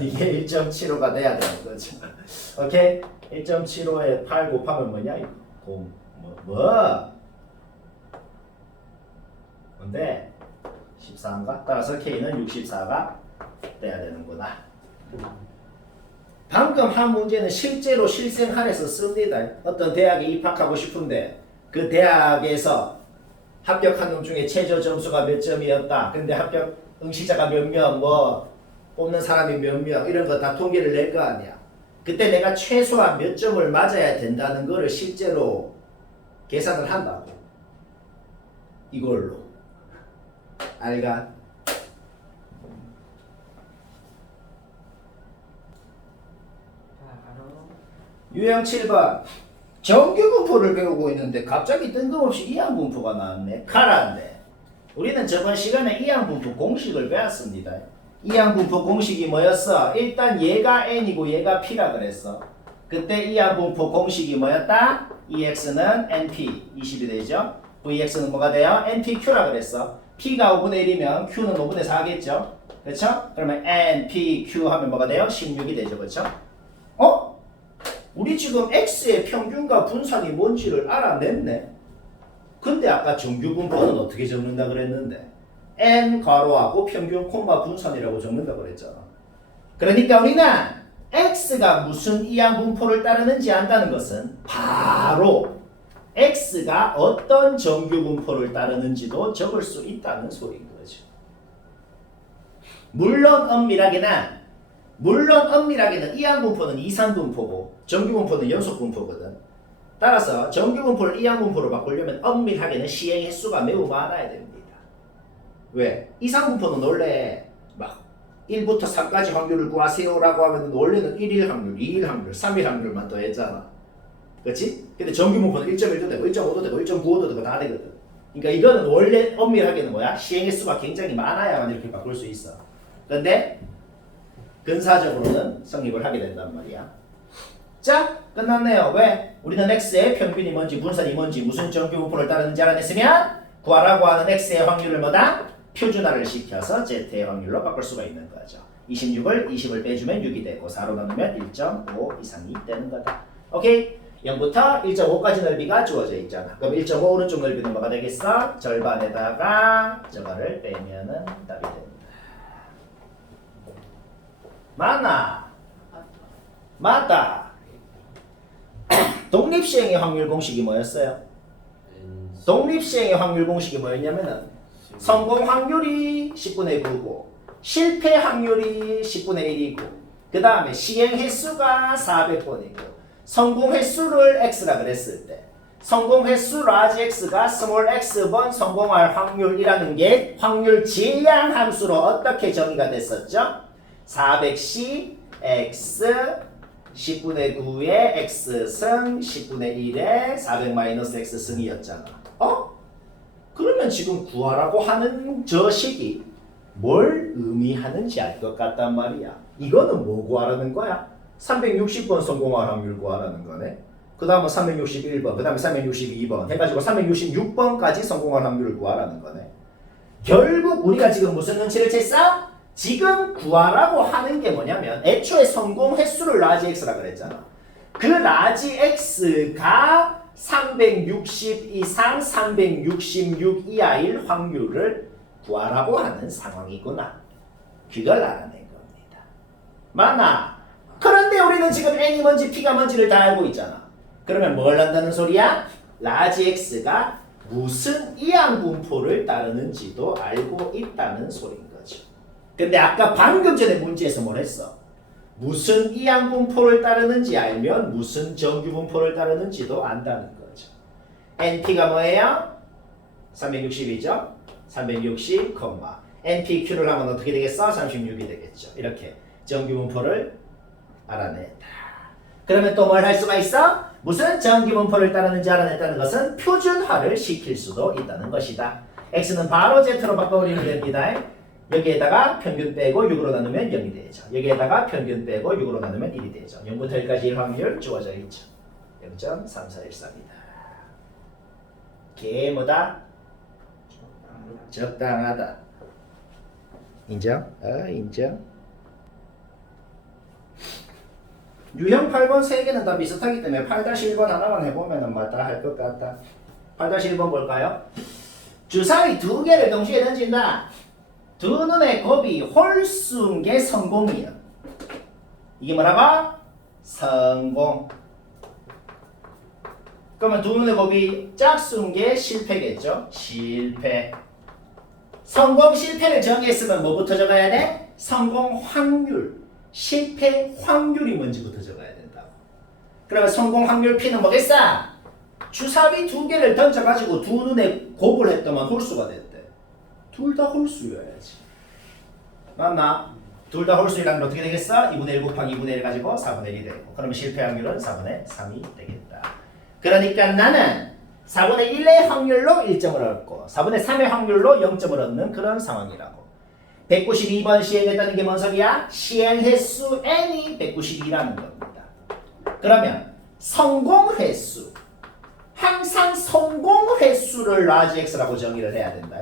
이게 1.75가 돼야 되는 거죠. 오케이? 1.75에 8 곱하면 뭐냐 이거? 뭔데? 14인가? 따라서 K는 64가 돼야 되는구나. 방금 한 문제는 실제로 실생활에서 씁니다. 어떤 대학에 입학하고 싶은데 그 대학에서 합격한 놈 중에 최저 점수가 몇 점이었다. 근데 합격 응시자가 몇 명, 뭐 뽑는 사람이 몇 명 이런 거 다 통계를 낼 거 아니야. 그때 내가 최소한 몇 점을 맞아야 된다는 거를 실제로 계산을 한다고. 이걸로. 알가? 유형 7번. 정규분포를 배우고 있는데 갑자기 뜬금없이 이항분포가 나왔네. 가라앉네. 우리는 저번 시간에 이항분포 공식을 배웠습니다. 이항분포 공식이 뭐였어? 일단 얘가 n이고 얘가 p라 그랬어. 그때 이항분포 공식이 뭐였다? ex는 np 20이 되죠. vx는 뭐가 돼요? npq라 그랬어. p가 5분의 1이면 q는 5분의 4겠죠. 그렇죠? 그러면 npq 하면 뭐가 돼요? 16이 되죠. 그렇죠? 우리 지금 x의 평균과 분산이 뭔지를 알아냈네. 근데 아까 정규분포는 어떻게 적는다 그랬는데 n 괄호하고 평균 콤마 분산이라고 적는다 그랬잖아. 그러니까 우리는 x가 무슨 이항분포를 따르는지 안다는 것은 바로 x가 어떤 정규분포를 따르는지도 적을 수 있다는 소리인 거죠. 물론 엄밀하게는 이항분포는 이산분포고 정규분포는 연속분포거든. 따라서 정규분포를 이항분포로 바꾸려면 엄밀하게는 시행 횟수가 매우 많아야 됩니다. 왜? 이산분포는 원래 막 1부터 3까지 확률을 구하세요라고 하면 원래는 1일 확률, 2일 확률, 3일 확률만 더했잖아. 그렇지? 근데 정규분포는 1.1도 되고 1.5도 되고 1.95도 되고 다 되거든. 그러니까 이거는 원래 엄밀하게는 뭐야? 시행 횟수가 굉장히 많아야만 이렇게 바꿀 수 있어. 근데 근사적으로는 성립을 하게 된단 말이야. 자, 끝났네요. 왜? 우리는 x의 평균이 뭔지 분산이 뭔지 무슨 정규분포를 따르는지 알아냈으면 구하라고 하는 x의 확률을 뭐다? 표준화를 시켜서 z의 확률로 바꿀 수가 있는 거죠. 20을 빼주면 6이 되고 4로 나누면 1.5 이상이 되는 거다. 오케이? 0부터 1.5까지 넓이가 주어져 있잖아. 그럼 1.5 오른쪽 넓이는 뭐가 되겠어? 절반에다가 저거를 빼면은 답이 됩니다. 맞나? 맞다. 독립시행의 확률 공식이 뭐였어요? 독립시행의 확률 공식이 뭐였냐면은 성공 확률이 10분의 9고 실패 확률이 10분의 1이고 그 다음에 시행 횟수가 400번이고 성공 횟수를 x라 그랬을 때 성공 횟수 라지 x가 스몰 x번 성공할 확률이라는 게 확률 질량 함수로 어떻게 정의가 됐었죠? 400c x 10분의 9의 x승 10분의 1의 400 마이너스 x승이었잖아. 그러면 지금 구하라고 하는 저 식이 뭘 의미하는지 알 것 같단 말이야. 이거는 뭐 구하라는 거야? 360번 성공할 확률 구하라는 거네. 그 다음은 361번, 그 다음에 362번 해가지고 366번까지 성공할 확률을 구하라는 거네. 결국 우리가 지금 무슨 눈치를 챘어? 지금 구하라고 하는 게 뭐냐면 애초에 성공 횟수를 라지 x라 그랬잖아. 그 라지 x가 360 이상 366 이하일 확률을 구하라고 하는 상황이구나. 그걸 알아낸 겁니다. 맞나? 그런데 우리는 지금 n이 뭔지 p가 뭔지를 다 알고 있잖아. 그러면 뭘 한다는 소리야? 라지 x가 무슨 이항분포를 따르는지도 알고 있다는 소리인 거죠. 근데 아까 방금 전에 문제에서 뭘 했어? 무슨 이항분포를 따르는지 알면 무슨 정규분포를 따르는지도 안다는 거죠. np가 뭐예요? 360이죠? 360, npq를 하면 어떻게 되겠어? 36이 되겠죠. 이렇게 정규분포를 알아냈다. 그러면 또 뭘 할 수가 있어? 무슨 정규분포를 따르는지 알아냈다는 것은 표준화를 시킬 수도 있다는 것이다. x는 바로 z로 바꿔버리면 됩니다. 여기에다가 평균 빼고 6으로 나누면 0이 되죠. 여기에다가 평균 빼고 6으로 나누면 1이 되죠. 0부터 1까지 일 확률 주어져 있죠. 0.3414입니다. 개 뭐다? 적당하다. 인정? 인정. 유형 8번 3개는 다 비슷하기 때문에 8-1번 하나만 해보면 맞다 할 것 같다. 8-1번 볼까요? 주사위 2개를 동시에 던진다. 두 눈의 곱이 홀수인 게 성공이야. 이게 뭐라고? 성공. 그러면 두 눈의 곱이 짝수인 게 실패겠죠? 실패. 성공 실패를 정의했으면 뭐부터 적어야 돼? 성공 확률. 실패 확률이 뭔지부터 적어야 된다고. 그러면 성공 확률 P는 뭐겠어? 주사위 2개를 던져가지고 두 눈에 곱을 했더만 홀수가 됐대. 둘 다 홀수여야지. 맞나? 둘 다 홀수이라는 건 어떻게 되겠어? 2분의 1 곱하기 2분의 1 가지고 4분의 1이 되고 그러면 실패 확률은 4분의 3이 되겠다. 그러니까 나는 4분의 1의 확률로 1점을 얻고 4분의 3의 확률로 0점을 얻는 그런 상황이라고. 192번 시행했다는 게 뭔 소리야? 시행 횟수 n이 192라는 겁니다. 그러면 성공 횟수 항상 성공 횟수를 라지 x라고 정의를 해야 된다.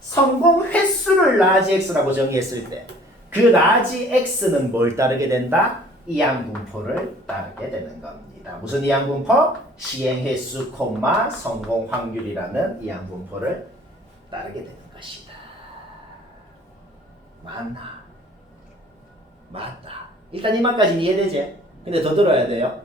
성공 횟수를 라지 x라고 정의했을 때 그 라지 x는 뭘 따르게 된다? 이항분포를 따르게 되는 겁니다. 무슨 이항분포? 시행 횟수, 성공 확률이라는 이항분포를 따르게 되는 것이다. 맞나? 맞다. 일단 이만까지는 이해되지? 근데 더 들어야 돼요.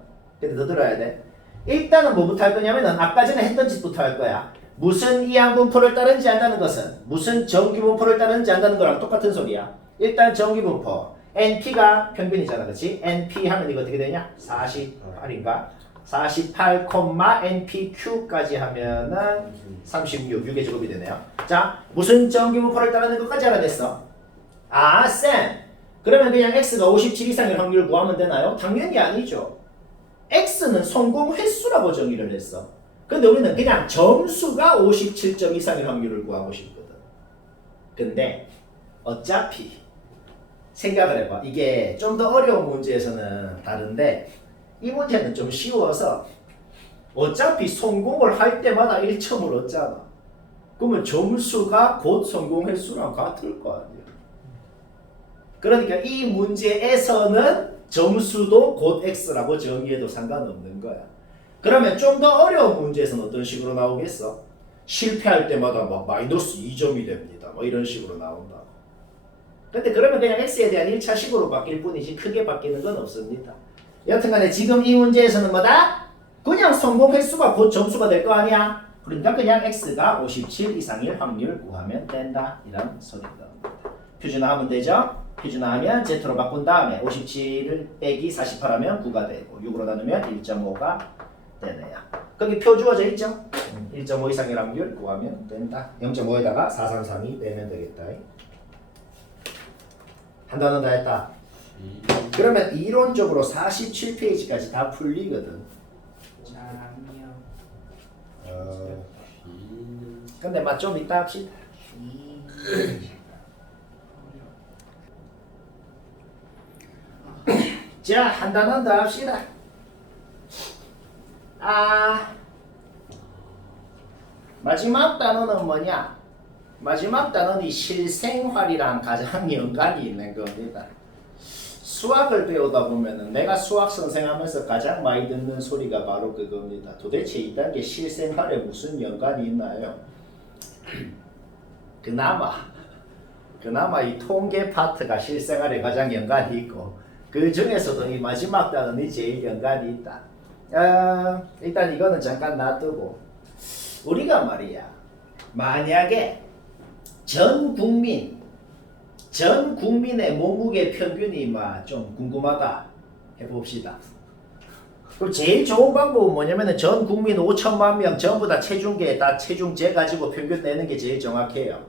일단은 뭐부터 할 거냐면은 아까 전에 했던 짓부터 할 거야. 무슨 이항분포를 따르는지 안다는 것은 무슨 정규분포를 따르는지 안다는 거랑 똑같은 소리야. 일단 정기분포 NP가 평균이잖아, 그렇지? NP 하면 이거 어떻게 되냐? 48인가? 48, NPQ까지 하면은 36, 6의 제곱이 되네요. 자, 무슨 정기분포를 따르는 것까지 알아냈어? 아, 쌤! 그러면 그냥 X가 57 이상의 확률을 구하면 되나요? 당연히 아니죠. X는 성공 횟수라고 정의를 했어. 근데 우리는 그냥 점수가 57점 이상의 확률을 구하고 싶거든. 근데 어차피 생각을 해봐. 이게 좀 더 어려운 문제에서는 다른데 이 문제는 좀 쉬워서 어차피 성공을 할 때마다 1점을 얻잖아. 그러면 점수가 곧 성공 횟수랑 같을 거 아니야. 그러니까 이 문제에서는 점수도 곧 X라고 정의해도 상관없는 거야. 그러면 좀 더 어려운 문제에서는 어떤 식으로 나오겠어? 실패할 때마다 막 마이너스 2점이 됩니다. 뭐 이런 식으로 나온다고. 근데 그러면 그냥 X에 대한 1차식으로 바뀔 뿐이지 크게 바뀌는 건 없습니다. 여튼간에 지금 이 문제에서는 뭐다? 그냥 성공 횟수가 곧 점수가 될 거 아니야? 그러니까 그냥 X가 57 이상일 확률 구하면 된다. 이런 소리인 겁니다. 표준화하면 되죠? 표준화하면 Z로 바꾼 다음에 57을 빼기 48하면 9가 되고 6으로 나누면 1.5가 되네요. 거기 표 주어져 있죠? 1.5 이상의 확률 구하면 된다. 0.5에다가 433이 빼면 되겠다. 한 단원 다 했다. 그러면 이론적으로 47페이지까지 다 풀리거든. 잘하면 근데 막 좀 이따 합시다. 자, 한 단원 더 합시다. 마지막 단어는 뭐냐? 마지막 단어는 실생활이랑 가장 연관이 있는 겁니다. 수학을 배우다 보면은 내가 수학 선생하면서 가장 많이 듣는 소리가 바로 그겁니다. 도대체 이 단계 실생활에 무슨 연관이 있나요? 그나마 이 통계 파트가 실생활에 가장 연관이 있고 그 중에서도 이 마지막 단어는 제일 연관이 있다. 일단 이거는 잠깐 놔두고 우리가 말이야 만약에 전 국민의 몸무게 평균이 막 좀 궁금하다 해봅시다. 그럼 제일 좋은 방법은 뭐냐면은 전 국민 5천만 명 전부 다 체중계 다 체중재 가지고 평균 내는 게 제일 정확해요.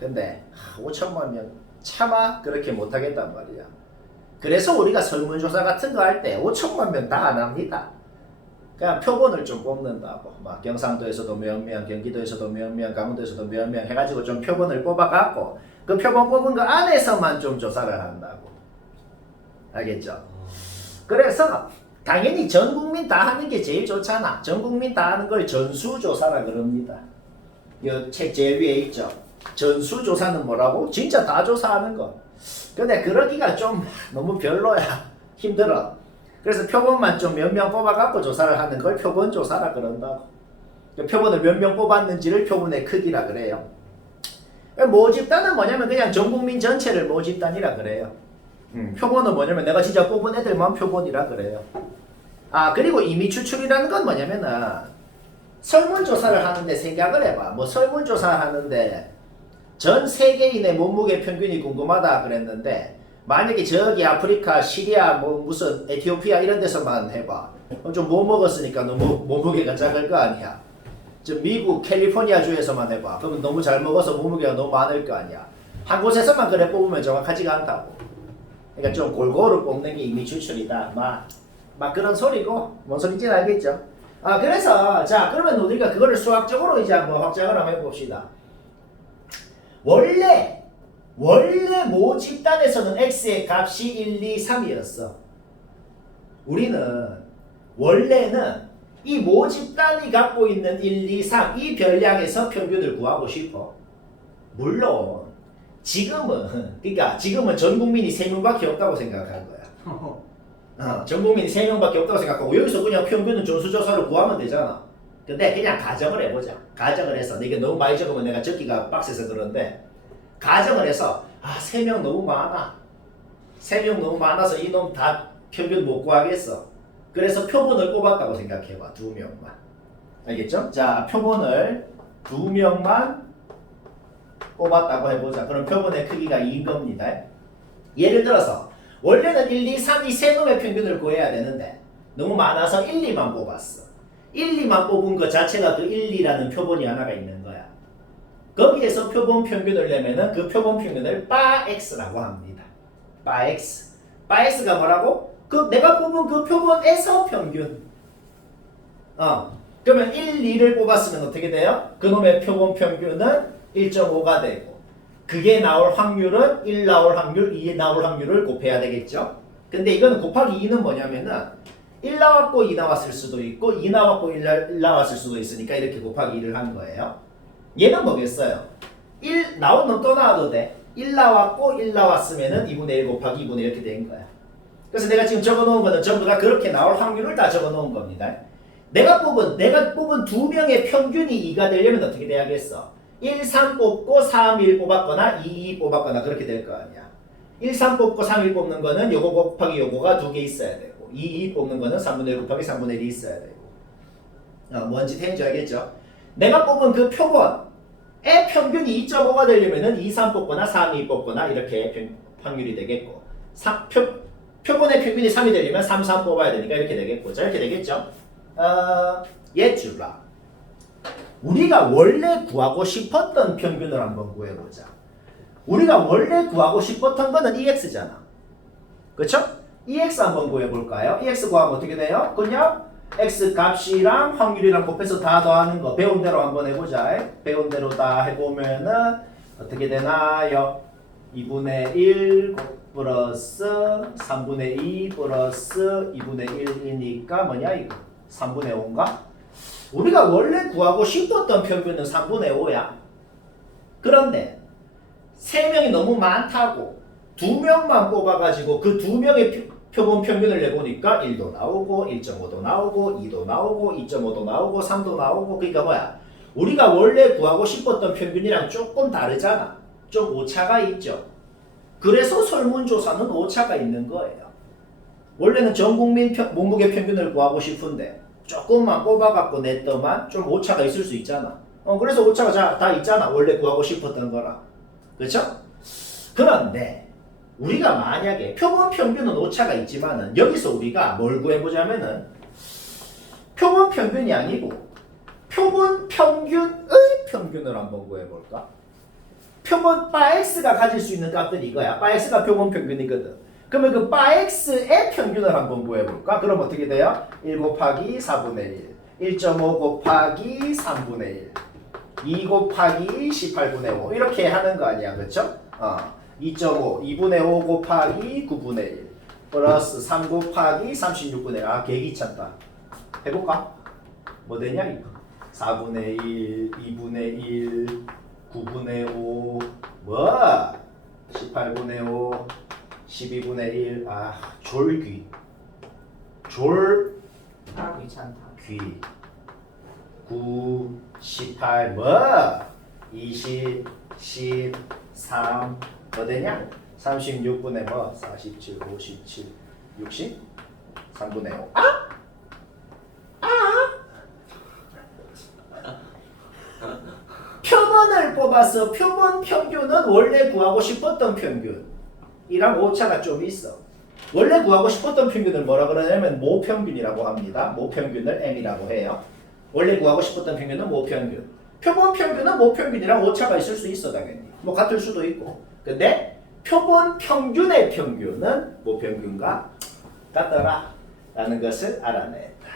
근데 5천만 명 차마 그렇게 못하겠단 말이야. 그래서 우리가 설문조사 같은 거 할 때 5천만 명 다 안 합니다. 그냥 표본을 좀 뽑는다고. 막 경상도에서도 몇 명, 경기도에서도 몇 명, 강원도에서도 몇 명 해가지고 좀 표본을 뽑아갖고 그 표본 뽑은 거 안에서만 좀 조사를 한다고. 알겠죠? 그래서 당연히 전 국민 다 하는 게 제일 좋잖아. 전 국민 다 하는 걸 전수조사라 그럽니다. 이 책 제일 위에 있죠. 전수조사는 뭐라고? 진짜 다 조사하는 거. 근데 그러기가 좀 너무 별로야. 힘들어. 그래서 표본만 좀 몇 명 뽑아갖고 조사를 하는 걸 표본조사라 그런다고. 표본을 몇 명 뽑았는지를 표본의 크기라 그래요. 모집단은 뭐냐면 그냥 전 국민 전체를 모집단이라 그래요. 표본은 뭐냐면 내가 진짜 뽑은 애들만 표본이라 그래요. 그리고 임의 추출이라는 건 뭐냐면은 설문조사를 하는데 생각을 해봐. 뭐 설문조사 하는데 전 세계인의 몸무게 평균이 궁금하다 그랬는데 만약에 저기 아프리카, 시리아, 뭐 무슨 에티오피아 이런 데서만 해봐. 좀 뭐 먹었으니까 너무 몸무게가 작을 거 아니야. 저 미국 캘리포니아 주에서만 해봐. 그러면 너무 잘 먹어서 몸무게가 너무 많을 거 아니야. 한 곳에서만 그래 뽑으면 정확하지가 않다고. 그러니까 좀 골고루 뽑는 게 임의 추출이다. 막 그런 소리고 뭔 소리인지 알겠죠? 그래서 자 그러면 우리가 그거를 수학적으로 이제 한번 확장을 한번 해봅시다. 원래 모집단에서는 x의 값이 1, 2, 3이었어. 우리는 원래는 이 모집단이 갖고 있는 1, 2, 3 이 별량에서 평균을 구하고 싶어. 물론 지금은 전 국민이 3명밖에 없다고 생각할 거야. 전 국민이 3명밖에 없다고 생각하고 여기서 그냥 평균은 전수조사로 구하면 되잖아. 근데 그냥 가정을 해보자. 가정을 해서 이게 너무 많이 적으면 내가 적기가 빡세서 그런데 가정을 해서 3명 너무 많아. 3명 너무 많아서 이놈 다 평균 못 구하겠어. 그래서 표본을 뽑았다고 생각해봐. 2명만. 알겠죠? 자, 표본을 2명만 뽑았다고 해보자. 그럼 표본의 크기가 2인 겁니다. 예를 들어서 원래는 1, 2, 3 이 세 놈의 평균을 구해야 되는데 너무 많아서 1, 2만 뽑았어. 1, 2만 뽑은 것 자체가 그 1, 2라는 표본이 하나가 있는 거야. 거기에서 표본 평균을 내면은 그 표본 평균을 바x라고 합니다. 바x. 바x가 뭐라고? 그 내가 뽑은 그 표본에서 평균. 그러면 1, 2를 뽑았으면 어떻게 돼요? 그놈의 표본 평균은 1.5가 되고 그게 나올 확률은 1 나올 확률, 2 나올 확률을 곱해야 되겠죠? 근데 이거는 곱하기 2는 뭐냐면은 1 나왔고 2 나왔을 수도 있고 2 나왔고 1 나왔을 수도 있으니까 이렇게 곱하기 2를 한 거예요. 얘는 뭐겠어요? 1 나온 놈 또 나와도 돼. 1 나왔고 1 나왔으면은 2분의 1 곱하기 2분의 이렇게 된 거야. 그래서 내가 지금 적어 놓은 거는 전부 다 그렇게 나올 확률을 다 적어 놓은 겁니다. 내가 뽑은 두 명의 평균이 2가 되려면 어떻게 돼야겠어? 1, 3 뽑고 3, 1 뽑았거나 2, 2 뽑았거나 그렇게 될 거 아니야. 1, 3 뽑고 3, 1 뽑는 거는 요거 곱하기 요거가 두 개 있어야 되고 2, 2 뽑는 거는 3분의 1 곱하기 3분의 1이 있어야 되고 뭔지 대인지 알겠죠? 내가 뽑은 그 표본의 평균이 2.5가 되려면은 2, 3 뽑거나 3, 2 뽑거나 이렇게 확률이 되겠고 표본의 평균이 3이 되려면 3, 3 뽑아야 되니까 이렇게 되겠고 자 이렇게 되겠죠? 예주라 우리가 원래 구하고 싶었던 평균을 한번 구해보자. 우리가 원래 구하고 싶었던 거는 EX잖아. 그쵸? EX 한번 구해볼까요? EX 구하면 어떻게 돼요? 그냥 X 값이랑 확률이랑 곱해서 다 더하는 거 배운 대로 한번 해보자. 배운 대로 다 해보면은 어떻게 되나요? 2분의 1 플러스 3분의 2 플러스 2분의 1이니까 뭐냐 이거? 3분의 5인가? 우리가 원래 구하고 싶었던 평균은 3분의 5야. 그런데 3명이 너무 많다고 2명만 뽑아가지고 그 2명의 표본 평균을 내보니까 1도 나오고 1.5도 나오고 2도 나오고 2.5도 나오고 3도 나오고 그러니까 뭐야? 우리가 원래 구하고 싶었던 평균이랑 조금 다르잖아. 좀 오차가 있죠. 그래서 설문조사는 오차가 있는 거예요. 원래는 전국민 몸무게 평균을 구하고 싶은데 조금만 뽑아갖고 냈더만 좀 오차가 있을 수 있잖아. 그래서 오차가 다 있잖아. 원래 구하고 싶었던 거랑. 그렇죠? 그런데 우리가 만약에 표본 평균은 오차가 있지만은 여기서 우리가 뭘 구해보자면은 표본 평균이 아니고 표본 평균의 평균을 한번 구해볼까? 표본 바x가 가질 수 있는 값들이 이거야. 바x가 표본 평균이거든. 그러면 그 바x의 평균을 한번 구해볼까? 그럼 어떻게 돼요? 1 곱하기 4분의 1, 1.5 곱하기 3분의 1, 2 곱하기 18분의 5 이렇게 하는 거 아니야, 그렇죠? 2.5, 2분의 5 곱하기 9분의 1 플러스 3 곱하기 36분의 1 개귀찮다. 해볼까? 뭐 되냐 이거? 4분의 1, 2분의 1, 9분의 5 뭐? 18분의 5 12분의 1 졸귀 귀찮다. 귀 9 18 뭐? 20 13 뭐 되냐? 36분의 뭐? 47 57 60 3분의 5 표본을 뽑아서 표본 평균은 원래 구하고 싶었던 평균이랑 오차가 좀 있어. 원래 구하고 싶었던 평균을 뭐라 그러냐면 모평균이라고 합니다. 모평균을 M이라고 해요. 원래 구하고 싶었던 평균은 모평균. 표본 평균은 모평균이랑 오차가 있을 수 있어 당연히. 뭐 같을 수도 있고. 근데 표본 평균의 평균은 모평균과 같더라 라는 것을 알아냈다.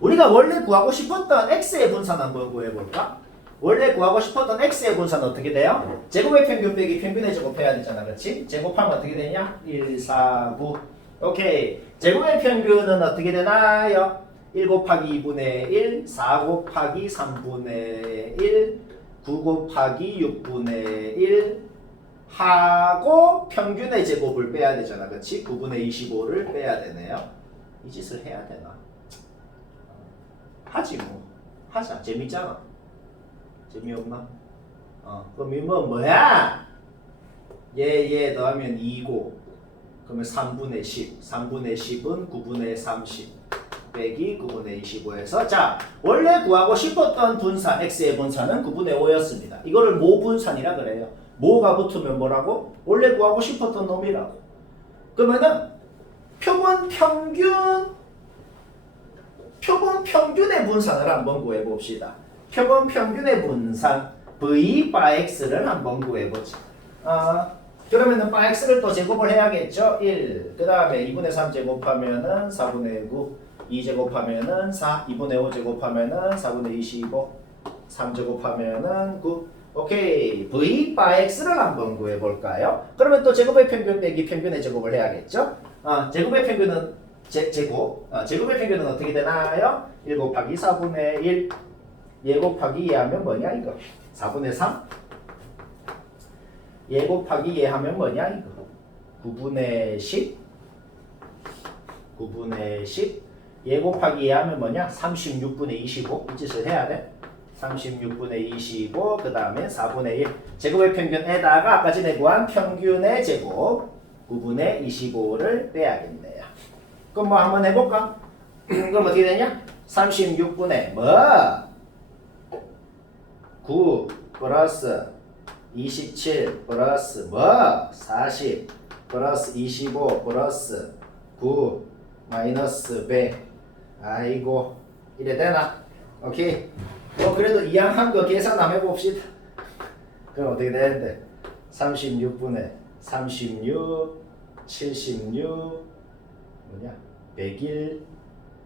우리가 원래 구하고 싶었던 X의 분산 한번 구해볼까? 원래 구하고 싶었던 X의 분산은 어떻게 돼요? 제곱의 평균 빼기 평균의 제곱 해야 되잖아, 그렇지? 제곱하면 어떻게 되냐? 1, 4, 9 오케이. 제곱의 평균은 어떻게 되나요? 1 곱하기 2분의 1, 4 곱하기 3분의 1, 9 곱하기 6분의 1 하고 평균의 제곱을 빼야 되잖아, 그렇지? 9분의 25를 빼야 되네요. 이 짓을 해야 되나? 하지 뭐. 하자. 재밌잖아. 재미없나? 그럼 뭐야? 얘 더하면 2고 그러면 3분의 10 3분의 10은 9분의 30 빼기 9분의 25에서 자 원래 구하고 싶었던 분산 X의 분산은 9분의 5였습니다. 이거를 모분산이라 그래요. 뭐가 붙으면 뭐라고? 원래 구하고 싶었던 놈이라고. 그러면은 표본 평균의 분산을 한번 구해봅시다. 표본 평균의 분산 V 바 X를 한번 구해보자. 그러면은 바 X를 또 제곱을 해야겠죠? 1. 그 다음에 2분의 3 제곱하면은 4분의 9. 2 제곱하면은 4. 2분의 5 제곱하면은 4분의 25. 3 제곱하면은 9. 오케이. V 바 X를 한번 구해볼까요? 그러면 또 제곱의 평균 빼기 평균의 제곱을 해야겠죠? 제곱의 평균은 제곱의 평균은 어떻게 되나요? 1 곱하기 4분의 1. 예 곱하기 예 하면 뭐냐 이거? 4분의 3. 예 곱하기 예 하면 뭐냐 이거? 9분의 10. 9분의 10. 예 곱하기 예 하면 뭐냐? 36분의 25. 이 짓을 해야 돼. 36분의 25. 그 다음에 4분의 1. 제곱의 평균에다가 아까 전에 구한 평균의 제곱 9분의 25를 빼야겠네요. 그럼 뭐 한번 해볼까? 그럼 어떻게 되냐? 36분의 뭐? 9 플러스 27 플러스 뭐? 40 플러스 25 플러스 9 마이너스 100. 아이고 이래 되나? 오케이. 그래도 이왕한 거 계산 한번 해봅시다. 그럼 어떻게 되는데? 36분의 36 76 뭐냐? 101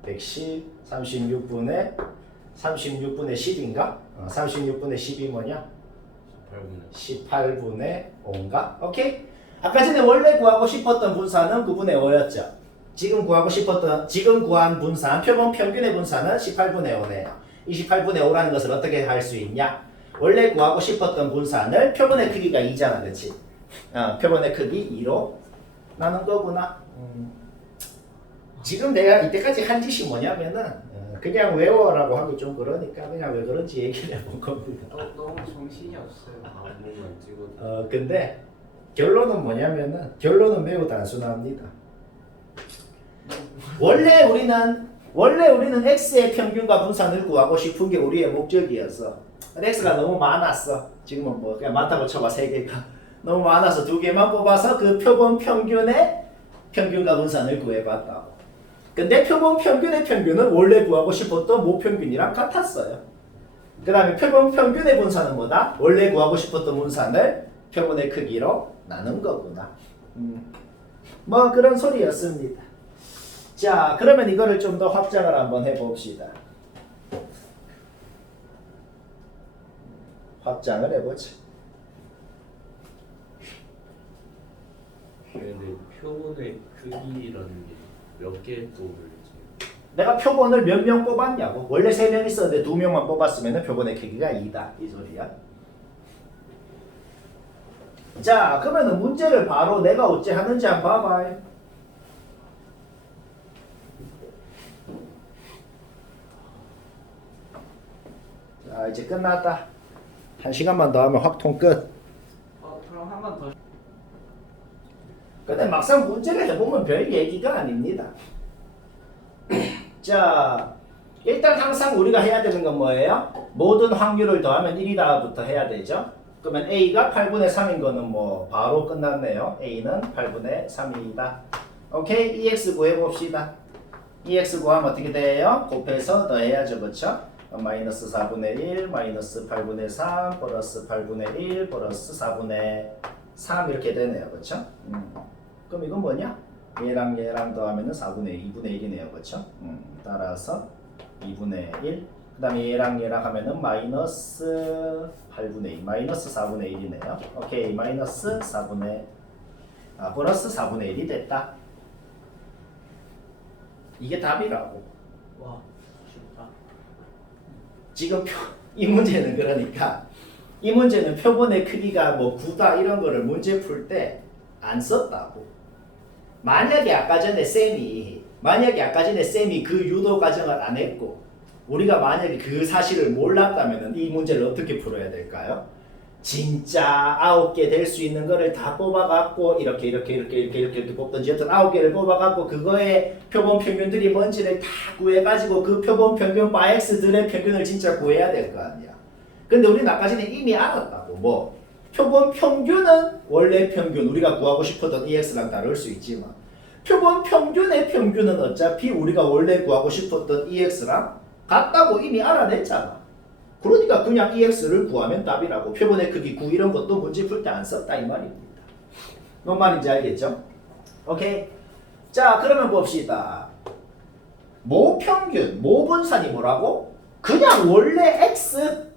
110 36분의 10인가? 36분의 10이 뭐냐? 18분의 5인가? 오케이? 아까 전에 원래 구하고 싶었던 분산은 9분의 5였죠. 지금 구한 분산, 표본 평균의 분산은 18분의 5네요. 28분의 5라는 것을 어떻게 할 수 있냐? 원래 구하고 싶었던 분산을 표본의 크기가 2잖아, 그렇지? 표본의 크기 2로 나눈 거구나. 지금 내가 이때까지 한 짓이 뭐냐면은 그냥 외워라고 하기 좀 그러니까 그냥 왜 그런지 얘기를 해본 겁니다. 너무 정신이 없어요. 아무만 찍어도 근데 결론은 뭐냐면은 결론은 매우 단순합니다. 원래 우리는 x의 평균과 분산을 구하고 싶은 게 우리의 목적이었어. 근데 x가 너무 많았어. 지금은 뭐 그냥 많다고 쳐봐 3개가 너무 많아서 2개만 뽑아서 그 표본 평균의 평균과 분산을 구해봤다고. 근데 표본 평균의 평균은 원래 구하고 싶었던 모평균이랑 같았어요. 그 다음에 표본 평균의 분산은 뭐다? 원래 구하고 싶었던 분산을 표본의 크기로 나눈 거구나. 뭐 그런 소리였습니다. 자, 그러면 이거를 좀 더 확장을 한번 해봅시다. 확장을 해보자. 근데 표본의 크기라는 게 몇 개 뽑을지 내가 표본을 몇 명 뽑았냐고. 원래 3명 있었는데 2명만 뽑았으면 표본의 크기가 2다. 이 소리야. 자, 그러면 문제를 바로 내가 어째 하는지 한번 봐봐. 자, 이제 끝났다. 1시간만 더 하면 확통 끝. 그럼 한 번 더. 근데 막상 문제를 해보면 별 얘기가 아닙니다. 자, 일단 항상 우리가 해야 되는 건 뭐예요? 모든 확률을 더하면 1이다부터 해야 되죠. 그러면 A가 8분의 3인 거는 뭐 바로 끝났네요. A는 8분의 3이다. 오케이, EX 구해봅시다. EX 구하면 어떻게 돼요? 곱해서 더해야죠, 그렇죠? 마이너스 4분의 1, 마이너스 8분의 3, 플러스 8분의 1, 플러스 4분의 3 이렇게 되네요, 그렇죠? 그럼 이건 뭐냐? 얘랑 더하면은 4분의 2분의 1이네요, 그렇죠? 따라서 2분의 1. 그다음에 얘랑 하면은 마이너스 8분의 2, 마이너스 4분의 1이네요. 오케이, 마이너스 4분의 플러스 4분의 1이 됐다. 이게 답이라고. 와, 쉽다. 지금 이 문제는 그러니까 이 문제는 표본의 크기가 뭐 9다 이런 거를 문제 풀 때 안 썼다고. 만약에 아까 전에 쌤이 그 유도 과정을 안 했고 우리가 만약에 그 사실을 몰랐다면 이 문제를 어떻게 풀어야 될까요? 진짜 9개 될 수 있는 거를 다 뽑아갖고 이렇게 뽑든지 여튼 9개를 뽑아갖고 그거의 표본 평균들이 뭔지를 다 구해가지고 그 표본 평균 바엑스들의 평균을 진짜 구해야 될 거 아니야. 근데 우리는 아까 전에 이미 알았다고. 뭐 표본 평균은 원래 평균 우리가 구하고 싶었던 EX랑 다를 수 있지만 표본 평균의 평균은 어차피 우리가 원래 구하고 싶었던 EX랑 같다고 이미 알아냈잖아. 그러니까 그냥 EX를 구하면 답이라고. 표본의 크기 9 이런 것도 문제 풀 때 안 썼다 이 말입니다. 뭔 말인지 알겠죠? 오케이. 자 그러면 봅시다. 모평균, 모분산이 뭐라고? 그냥 원래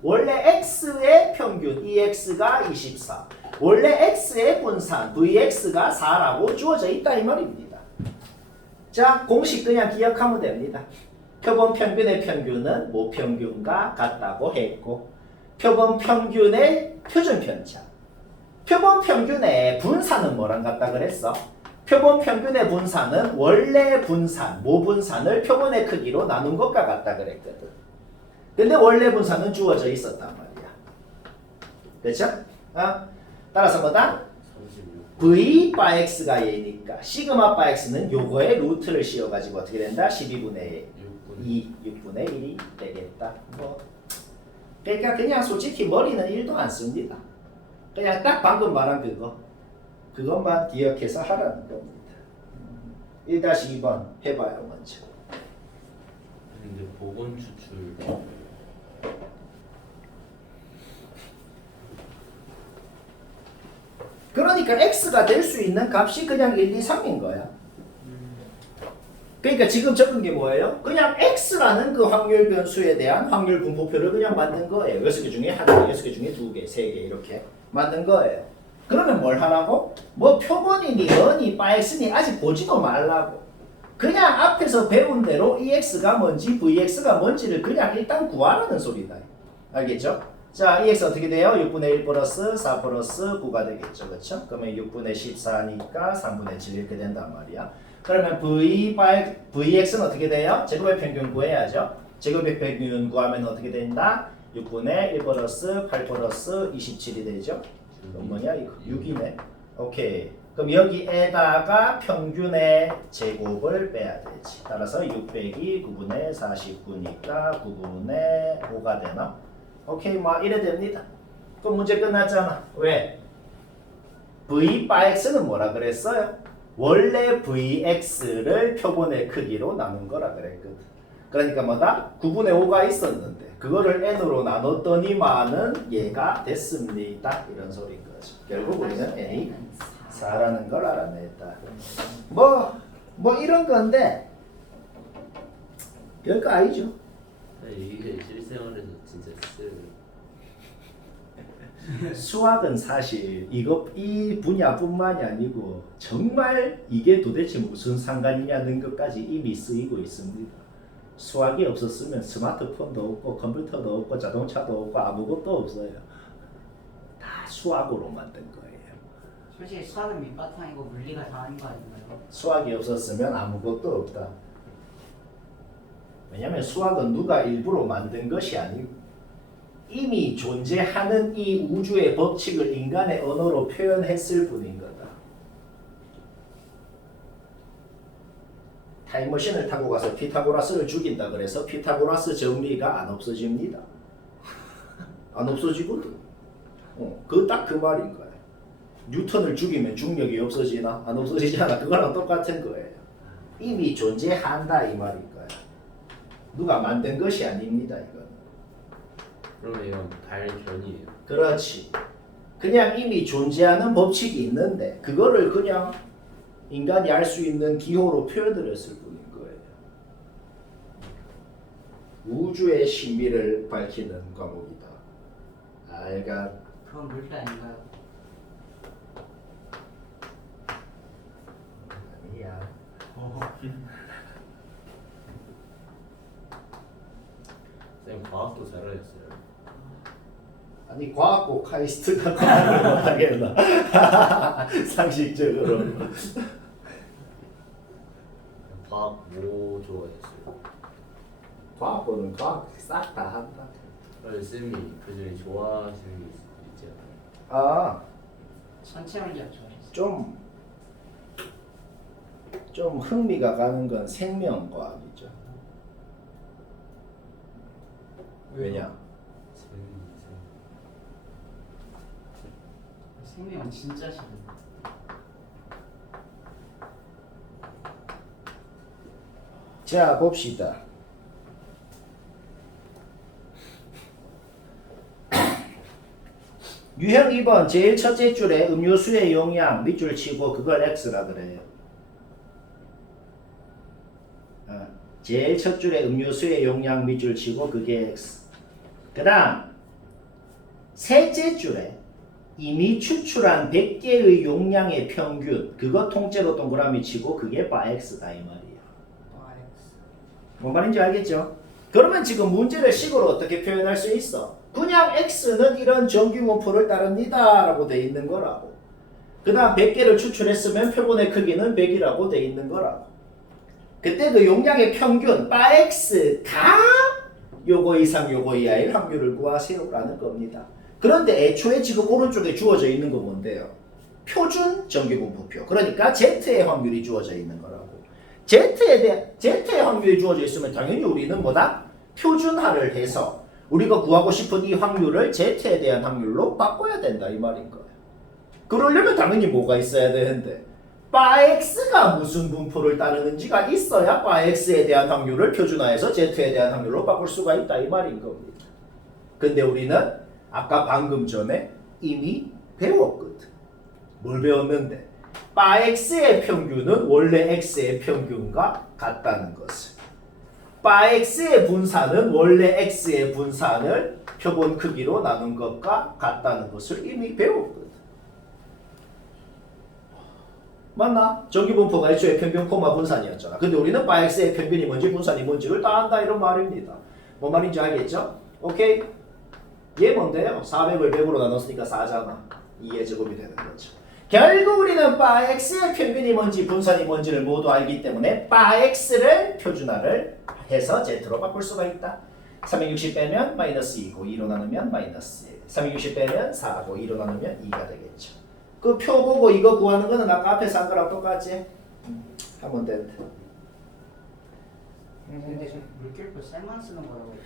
X의 평균 EX가 24 원래 X의 분산 VX가 4라고 주어져 있다 이 말입니다. 자 공식 그냥 기억하면 됩니다. 표본 평균의 평균은 모평균과 같다고 했고 표본 평균의 표준 편차 표본 평균의 분산은 뭐랑 같다 그랬어? 표본 평균의 분산은 원래 분산, 모분산을 표본의 크기로 나눈 것과 같다 그랬거든. 근데 원래 분산은 주어져 있었단 말이야. 그렇죠? 따라서 뭐다? 36. V 바 X가 얘니까 시그마 바 X는 요거의 루트를 씌워가지고 어떻게 된다? 12분의 2, 6분의 1이 되겠다. 뭐. 그러니까 그냥 솔직히 머리는 1도 안 씁니다. 그냥 딱 방금 말한 그것만 기억해서 하라는 겁니다. 1-2번 해봐요 먼저. 근데 보건 추출 그러니까 X가 될 수 있는 값이 그냥 1, 2, 3인 거야. 그러니까 지금 적은 게 뭐예요? 그냥 X라는 그 확률 변수에 대한 확률 분포표를 그냥 만든 거예요. 6개 중에 하나, 6개 중에 2개, 3개 이렇게 만든 거예요. 그러면 뭘 하라고? 뭐 표본이니 뭐니 바X니 아직 보지도 말라고. 그냥 앞에서 배운 대로 EX가 뭔지 VX가 뭔지를 그냥 일단 구하라는 소리다. 알겠죠? 자, EX 어떻게 돼요? 6분의 1 플러스 4 플러스 9가 되겠죠. 그렇죠? 그러면 6분의 14니까 3분의 7 이렇게 된단 말이야. 그러면 VX는 어떻게 돼요? 제곱의 평균 구해야죠. 제곱의 평균 구하면 어떻게 된다? 6분의 1 플러스 8 플러스 27이 되죠. 그럼 뭐냐? 이거 6이네. 오케이. 그럼 여기에다가 평균의 제곱을 빼야 되지. 따라서 6 빼기 9분의 49니까 9분의 5가 되나? 오케이, 뭐 이래 됩니다. 그럼 문제 끝났잖아. 왜? V 바 X는 뭐라 그랬어요? 원래 VX를 표본의 크기로 나눈 거라 그랬거든. 그러니까 뭐다? 9분의 5가 있었는데 그거를 n으로 나눴더니만은 얘가 됐습니다. 이런 소리인 거죠. 결국 우리는 n이 4라는 걸 알아냈다. 뭐 이런 건데 별거 아니죠. 이게 실생활에서 진짜 쓰여요. 수학은 사실 이 분야뿐만이 아니고 정말 이게 도대체 무슨 상관이냐는 것까지 이미 쓰이고 있습니다. 수학이 없었으면 스마트폰도 없고 컴퓨터도 없고 자동차도 없고 아무것도 없어요. 다 수학으로 만든 거예요. 솔직히 수학은 밑바탕이고 물리가 다 하는 거 아닌가요? 수학이 없었으면 아무것도 없다. 왜냐하면 수학은 누가 일부러 만든 것이 아니고 이미 존재하는 이 우주의 법칙을 인간의 언어로 표현했을 뿐인 거다. 타임머신을 타고 가서 피타고라스를 죽인다 그래서 피타고라스 정리가 안 없어집니다. 안 없어지거든. 그 딱 그 말인 거야. 뉴턴을 죽이면 중력이 없어지나? 안 없어지잖아. 그거랑 똑같은 거예요. 이미 존재한다 이 말인 거야. 누가 만든 것이 아닙니다 이건. 그러면 이건 발견이에요. 그렇지. 그냥 이미 존재하는 법칙이 있는데 그거를 그냥 인간이 알 수 있는 기호로 표현을 했을 뿐인 거예요. 우주의 신비를 밝히는 과목이다. 알가. 그건 물리 아닌가요? 아니야. 쌤 과학도 잘하셨어요. 아니 과학고 카이스트가 과학을 못하겠나. 상식적으로. 과학 뭐 좋아했어요? 과학고는 과학 싹 다 한다. 쌤이 그중에 좋아하시는 게 있지 않아요? 아, 전체 물리학 좋아했어요. 좀 흥미가 가는 건 생명과학이죠. 왜냐? 생명 진짜 싫은데. 자 봅시다. 유형 2번 제일 첫째 줄에 음료수의 용량 밑줄 치고 그걸 x라 그래요. 제일 첫 줄에 음료수의 용량 밑줄 치고 그게 x. 그 다음 셋째 줄에 이미 추출한 100개의 용량의 평균 그거 통째로 동그라미 치고 그게 바 x다 이 말이에요. 뭔 말인지 알겠죠? 그러면 지금 문제를 식으로 어떻게 표현할 수 있어? 그냥 x는 이런 정규분포를 따릅니다 라고 돼 있는 거라고. 그 다음 100개를 추출했으면 표본의 크기는 100이라고 돼 있는 거라고. 그때 그 용량의 평균 바 x가 요거 이상 요거 이하의 확률을 구하세요 라는 겁니다. 그런데 애초에 지금 오른쪽에 주어져 있는 건 뭔데요? 표준 정규분포표. 그러니까 z의 확률이 주어져 있는 거라고. z의 확률이 주어져 있으면 당연히 우리는 뭐다? 표준화를 해서 우리가 구하고 싶은 이 확률을 z에 대한 확률로 바꿔야 된다 이 말인 거예요. 그러려면 당연히 뭐가 있어야 되는데 바 x가 무슨 분포를 따르는지가 있어야 바 x에 대한 확률을 표준화해서 z에 대한 확률로 바꿀 수가 있다 이 말인 겁니다. 근데 우리는 아까 방금 전에 이미 배웠거든. 뭘 배웠는데? 바 x의 평균은 원래 x의 평균과 같다는 것을. 바 x의 분산은 원래 x의 분산을 표본 크기로 나눈 것과 같다는 것을 이미 배웠거든. 맞나? 정규분포가 애초에 평균 코마 분산이었잖아. 근데 우리는 바 x의 평균이 뭔지 분산이 뭔지를 다 안다 이런 말입니다. 뭔 말인지 알겠죠? 오케이? 얘 뭔데요? 400을 100으로 나눴으니까 4잖아. 2의 제곱이 되는 거죠. 결국 우리는 바 x의 평균이 뭔지 분산이 뭔지를 모두 알기 때문에 바 x를 표준화를 해서 z로 바꿀 수가 있다. 360 빼면 마이너스 2고 2로 나누면 마이너스 1. 360 빼면 4고 2로 나누면 2가 되겠죠. 그 표 보고 이거 구하는 거는 아까 앞에서 한 거랑 똑같지? 하면 된대. 근데 저 물결표 셀만 쓰는 거라고 했죠.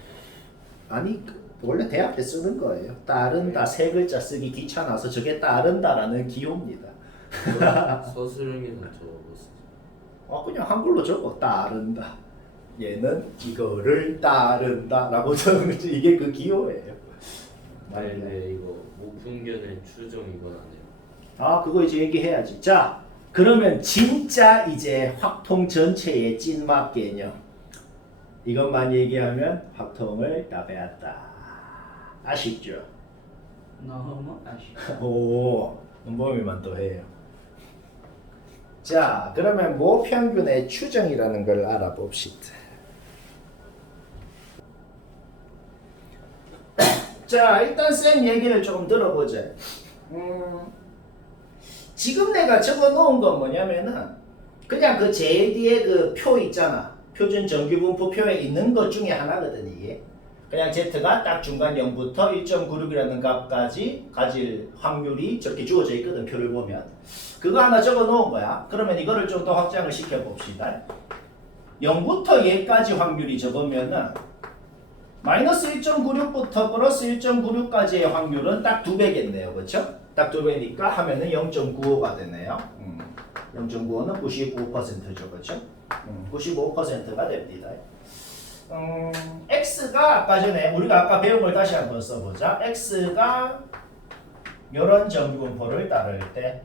아니 원래 대학 때 쓰는 거예요. 따른다 세 글자 쓰기 귀찮아서 저게 따른다라는 기호입니다. 서술형에서 적었어. 그냥 한글로 적어 따른다. 얘는 이거를 따른다라고 적는 거지. 이게 그 기호예요. 네, 이거 모분견의 추정 이건 안 해요. 그거 이제 얘기해야지. 자, 그러면 진짜 이제 확통 전체의 찐막 개념. 이것만 얘기하면 확통을 다 배웠다. 아쉽죠? 너무 아쉽다. 오, 몸이만 또 해요. 자, 그러면 모평균의 추정이라는 걸 알아봅시다. 자, 일단 쌤 얘기를 조금 들어보자. 지금 내가 적어 놓은 건 뭐냐면은 그냥 그 제일 뒤에 그 표 있잖아. 표준 정규분포표에 있는 것 중에 하나거든 이게. 그냥 z가 딱 중간 0부터 1.96이라는 값까지 가질 확률이 저렇게 주어져 있거든 표를 보면. 그거 하나 적어 놓은 거야. 그러면 이거를 좀 더 확장을 시켜 봅시다. 0부터 얘까지 확률이 적으면은 마이너스 1.96부터 플러스 1.96까지의 확률은 딱 2배겠네요. 그렇죠? 딱 2배니까 하면은 0.95가 되네요. 0.95는 95%죠. 그렇죠? 95%가 됩니다. x가 아까 전에 우리가 아까 배운 걸 다시 한번 써보자. x가 이런 정규분포를 따를 때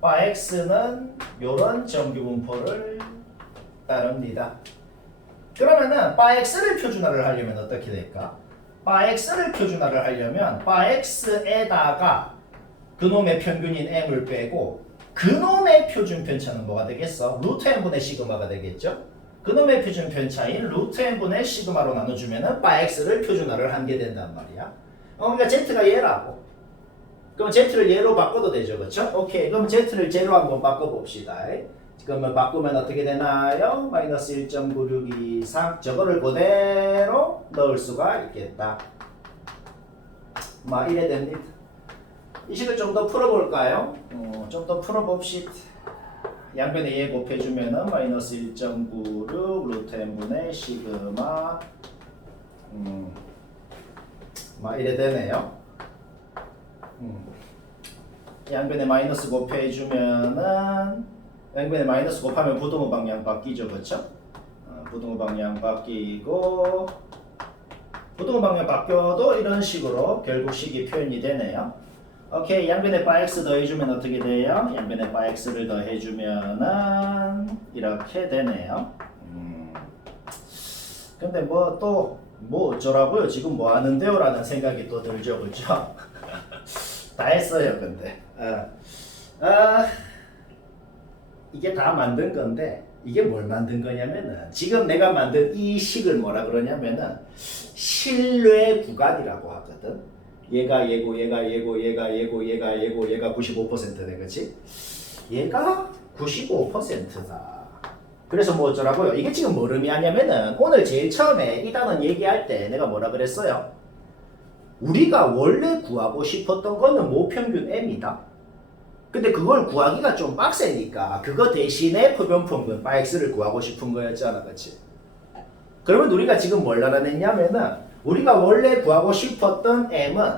바 x는 이런 정규분포를 따릅니다. 그러면은 바 x를 표준화를 하려면 어떻게 될까? 바 x를 표준화를 하려면 바 x에다가 그놈의 평균인 m을 빼고 그놈의 표준 편차는 뭐가 되겠어? 루트 n분의 시그마가 되겠죠? 그놈의 표준 편차인 루트 n분의 시그마로 나눠주면은 바 x를 표준화를 한 게 된단 말이야. 그러니까 z가 얘라고. 그럼 z를 얘로 바꿔도 되죠, 그렇죠? 오케이, 그럼 z를 제로 한번 바꿔봅시다. 그러면 바꾸면 어떻게 되나요? 마이너스 1.9623 저거를 그대로 넣을 수가 있겠다. 막 이래 됩니다. 이 식을 좀 더 풀어볼까요? 좀 더 풀어봅시다. 양변에 얘 곱해주면은 마이너스 1.96 루트 n분의 시그마 막 이래 되네요. 양변에 마이너스 곱해주면은 양변에 마이너스 곱하면 부등호 방향 바뀌죠, 그렇죠? 부등호 방향 바뀌고 부등호 방향 바뀌어도 이런 식으로 결국 식이 표현이 되네요. 오케이, 양변에 바x 더해주면 어떻게 돼요? 양변에 바x를 더해주면은 이렇게 되네요. 근데 뭐 또 뭐 어쩌라고요? 지금 뭐 하는데요? 라는 생각이 또 들죠, 그렇죠? 다 했어요, 근데. 이게 다 만든 건데 이게 뭘 만든 거냐면은 지금 내가 만든 이 식을 뭐라 그러냐면은 신뢰 구간이라고 하거든. 얘가 얘고 얘가 얘고 얘가 얘고 얘가 얘고 얘가 95%네, 그렇지? 얘가 95%다. 그래서 뭐 어쩌라고요? 이게 지금 뭘 의미하냐면은 오늘 제일 처음에 이 단원 얘기할 때 내가 뭐라 그랬어요? 우리가 원래 구하고 싶었던 거는 모평균 m이다. 근데 그걸 구하기가 좀 빡세니까 그거 대신에 표변평균 x를 구하고 싶은 거였잖아, 그렇지? 그러면 우리가 지금 뭘 알아냈냐면은 우리가 원래 구하고 싶었던 m은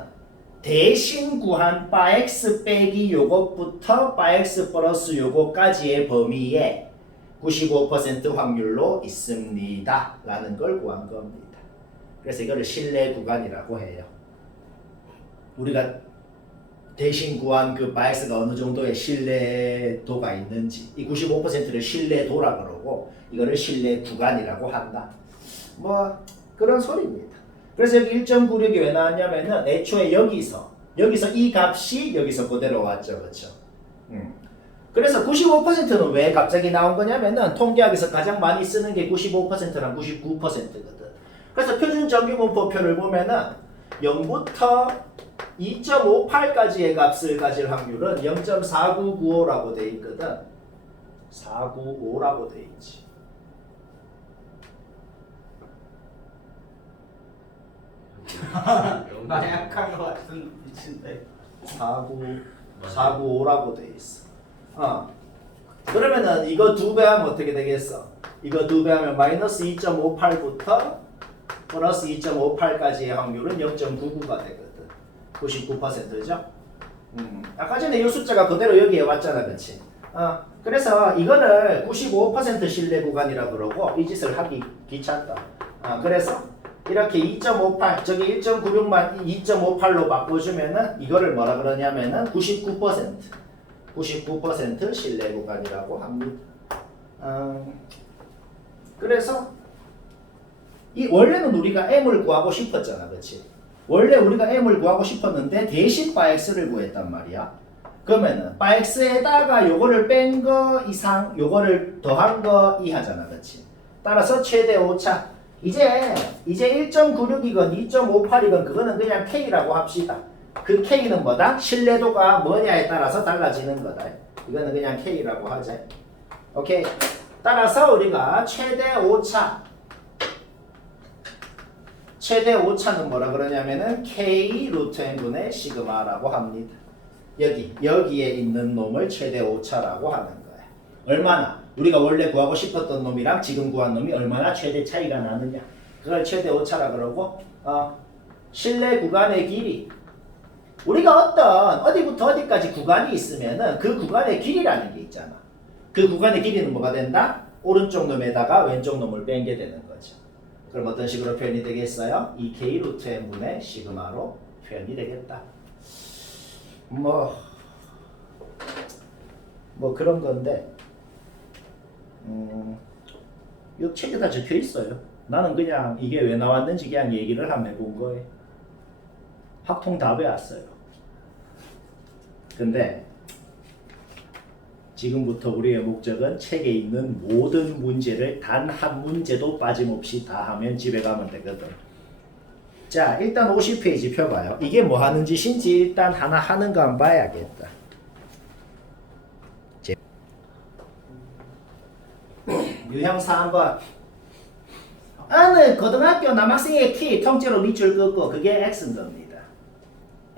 대신 구한 x 빼기 요것부터 x 플러스 요것까지의 범위에 95% 확률로 있습니다 라는 걸 구한 겁니다. 그래서 이거를 신뢰 구간이라고 해요. 우리가 대신 구한 그 바이스가 어느 정도의 신뢰도가 있는지, 이 95%를 신뢰도라 그러고 이거를 신뢰 구간이라고 한다. 뭐 그런 소리입니다. 그래서 여기 1.96이 왜 나왔냐면은 애초에 여기서 이 값이 여기서 그대로 왔죠, 그렇죠? 그래서 95%는 왜 갑자기 나온 거냐면은 통계학에서 가장 많이 쓰는 게 95%랑 99%거든. 그래서 표준 정규분포표를 보면은 0부터 2.58까지의 값을 가질 확률은 0.4995라고 돼 있거든. 495라고 돼 있지. 마약한 거 같은 미친데. 495라고 돼 있어. 그러면은 이거 2배 하면 어떻게 되겠어? 이거 2배 하면 마이너스 2.58부터 플러스 2.58까지의 확률은 0.99가 되거든. 99%죠? 아까 전에 이 숫자가 그대로 여기에 왔잖아, 그렇지? 그래서 이거를 95% 신뢰 구간이라 그러고 이 짓을 하기 귀찮다. 그래서 이렇게 2.58, 저기 1.96만 2.58로 바꿔주면은 이거를 뭐라 그러냐면은 99% 신뢰 구간이라고 합니다. 그래서 이 원래는 우리가 m을 구하고 싶었잖아, 그렇지? 원래 우리가 m을 구하고 싶었는데 대신 x를 구했단 말이야. 그러면은 x에다가 요거를 뺀 거 이상 요거를 더한 거 이하잖아, 그렇지? 따라서 최대 오차. 이제 1.96이건 2.58이건 그거는 그냥 k라고 합시다. 그 k는 뭐다? 신뢰도가 뭐냐에 따라서 달라지는 거다. 이거는 그냥 k라고 하자. 오케이. 따라서 우리가 최대 오차는 뭐라 그러냐면은 k 루트 n분의 시그마라고 합니다. 여기에 있는 놈을 최대 오차라고 하는 거야. 얼마나? 우리가 원래 구하고 싶었던 놈이랑 지금 구한 놈이 얼마나 최대 차이가 나느냐. 그걸 최대 오차라 그러고 신뢰 구간의 길이. 우리가 어디부터 어디까지 구간이 있으면은 그 구간의 길이라는 게 있잖아. 그 구간의 길이는 뭐가 된다? 오른쪽 놈에다가 왼쪽 놈을 뺀 게 되는 거죠. 그럼 어떤 식으로 표현이 되겠어요? 2k 루트 n분의 시그마로 표현이 되겠다. 뭐 그런 건데 이 책에 다 적혀 있어요. 나는 그냥 이게 왜 나왔는지 그냥 얘기를 한번 해본 거예요. 확통 다 배웠어요. 근데 지금부터 우리의 목적은 책에 있는 모든 문제를 단 한 문제도 빠짐없이 다 하면 집에 가면 되거든. 자, 일단 50페이지 펴봐요. 이게 뭐 하는 짓인지 일단 하나 하는 거 한번 봐야겠다. 유형사 4번. 어느 고등학교 남학생의 키 통째로 밑줄 긋고 그게 x인 겁니다.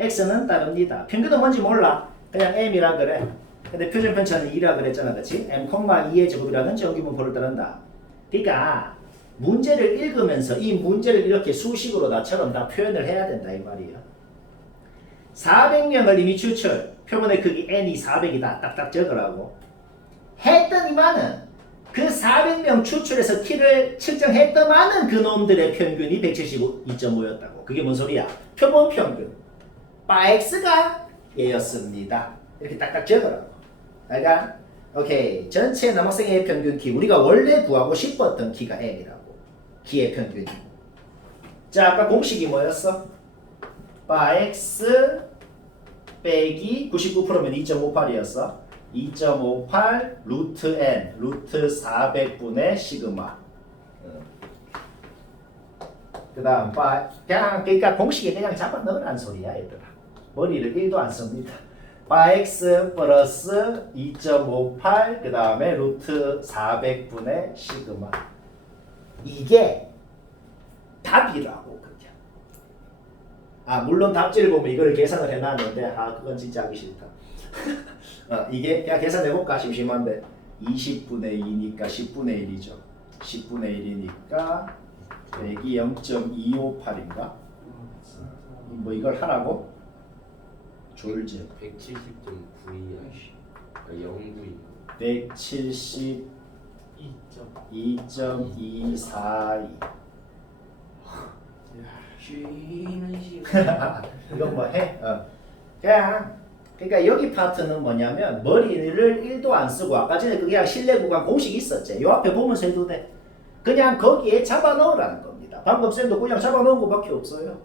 x는 따릅니다. 평균은 뭔지 몰라. 그냥 m이라 그래. 근데 표준 편차는 2라 그랬잖아, 그렇지? m,2의 제곱이라는 정규분포를 따른다. 그러니까 문제를 읽으면서 이 문제를 이렇게 수식으로 나처럼 다 표현을 해야 된다 이 말이야. 400명을 이미 추출. 표본의 크기 n이 400이다. 딱딱 적으라고. 했더니만은 그 400명 추출해서 t를 측정했더만은 그 놈들의 평균이 172.5였다고. 그게 뭔 소리야? 표본 평균. x가 얘였습니다. 이렇게 딱딱 적으라고. 알가? 오케이. 전체 남학생의 평균 키. 우리가 원래 구하고 싶었던 키가 n이라고. 키의 평균이. 자, 아까 공식이 뭐였어? x 빼기 99%면 2.58이었어. 2.58 루트 n 루트 400분의 시그마. 그 다음 그냥 그러니까 공식에 그냥 잡아 넣으라는 소리야 얘들아. 머리를 1도 안 씁니다. x 플러스 2.58 그 다음에 루트 400분의 시그마. 이게 답이라고. 아 물론 답지를 보면 이걸 계산을 해놨는데 그건 진짜 하기 싫다. 이게 그냥 계산해볼까 심심한데 20분의 2니까 10분의 1이죠. 10분의 1이니까 빼기 0.258인가? 뭐 이걸 하라고? 졸지. 170.92 0구인 172.242 쉬는 시간. 이건 뭐 해? 그러니까 여기 파트는 뭐냐면 머리를 1도 안 쓰고 아까 전에 그냥 실내 구간 공식 있었지. 요 앞에 보면서 해도 돼. 그냥 거기에 잡아 넣으라는 겁니다. 방금 쌤도 그냥 잡아 넣은 거밖에 없어요.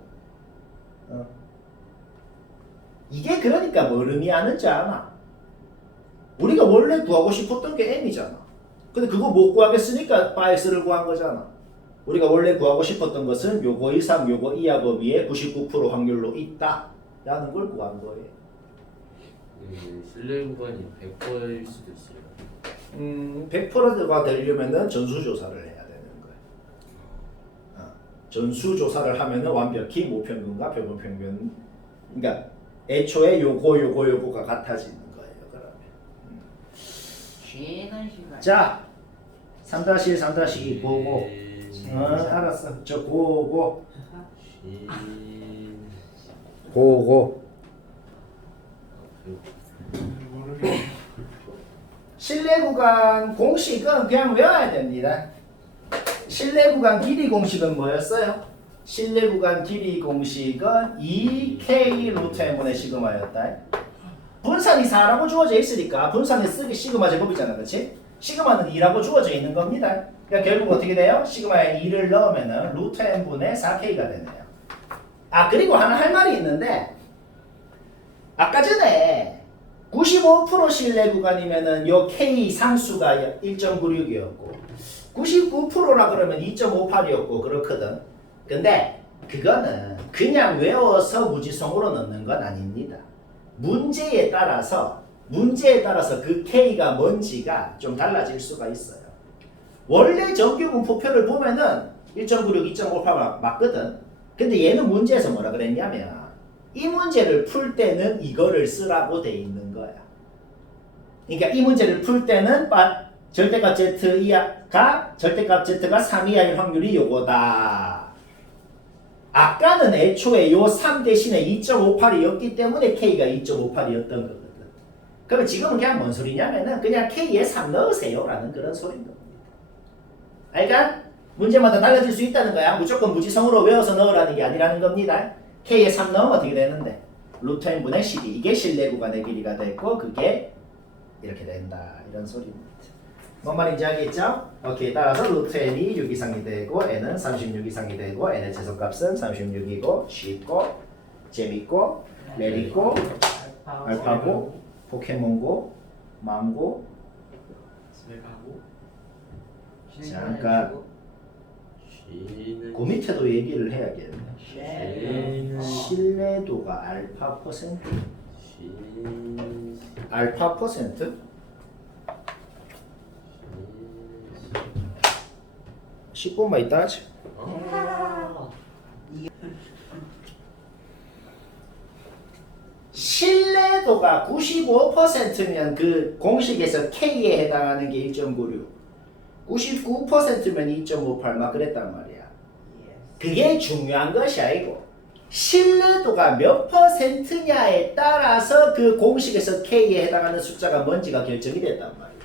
이게 그러니까 뭘 의미하는지 아나? 우리가 원래 구하고 싶었던 게 m이잖아. 근데 그거 못 구하겠으니까 x를 구한 거잖아. 우리가 원래 구하고 싶었던 것은 요거 이상 요거 이하고 위에 99% 확률로 있다 라는 걸 구한 거예요. 실내 구간이 100%일 수도 있어요. 100%가 되려면은 전수조사를 해야 되는 거예요. 전수조사를 하면은 완벽히 모평균과 표본평균, 그러니까 애초에 요거가 같아지는 거예요. 그러면 쉬는 시간. 자 3-1, 3-2 보고. 알았어. 저 고고. 실내 구간 공식은 그냥 외워야 됩니다. 실내 구간 길이 공식은 뭐였어요? 실내 구간 길이 공식은 2k 루트 n분의 시그마였다. 분산이 4라고 주어져 있으니까 분산에 쓰기 시그마 제곱이잖아. 그렇지? 시그마는 2라고 주어져 있는 겁니다. 그러니까 결국 어떻게 돼요? 시그마에 2를 넣으면은 루트 n분의 4k가 되네요. 그리고 하나 할 말이 있는데 아까 전에 95% 실내 구간이면은 요 k 상수가 1.96이었고 99%라 그러면 2.58이었고 그렇거든. 근데 그거는 그냥 외워서 무지성으로 넣는 건 아닙니다. 문제에 따라서 그 k가 뭔지가 좀 달라질 수가 있어요. 원래 정규분포표를 보면은 1.96, 2.58 맞거든. 근데 얘는 문제에서 뭐라 그랬냐면 이 문제를 풀 때는 이거를 쓰라고 돼 있는 거야. 그러니까 이 문제를 풀 때는 절대값 절대값 z가 3 이하일 확률이 요거다. 아까는 애초에 요 3 대신에 2.58이었기 때문에 k가 2.58이었던 거거든. 그러면 지금은 그냥 뭔 소리냐면은 그냥 k에 3 넣으세요 라는 그런 소리인 겁니다. 그러니까 문제마다 달라질 수 있다는 거야. 무조건 무지성으로 외워서 넣으라는 게 아니라는 겁니다. k에 3 넣으면 어떻게 되는데? 루트 n분의 12. 이게 실내 구간의 길이가 됐고 그게 이렇게 된다. 이런 소리입니다. 뭔 말인지 알겠죠? 오케이. 따라서 루트 n이 6 이상이 되고 n은 36 이상이 되고 n의 최소값은 36이고 쉽고 재밌고 내리고 알파고 포켓몬고 망고 스백하고. 잠깐 그 밑에도 얘기를 해야겠네. 신뢰도가 알파 퍼센트? 알파 퍼센트? 10분만 있다 하지. 신뢰도가 95%면 그 공식에서 K에 해당하는 게 1.96, 99%면 2.58 막 그랬단 말이야. 그게 중요한 것이 아니고 신뢰도가 몇 %냐에 따라서 그 공식에서 K에 해당하는 숫자가 뭔지가 결정이 됐단 말이야.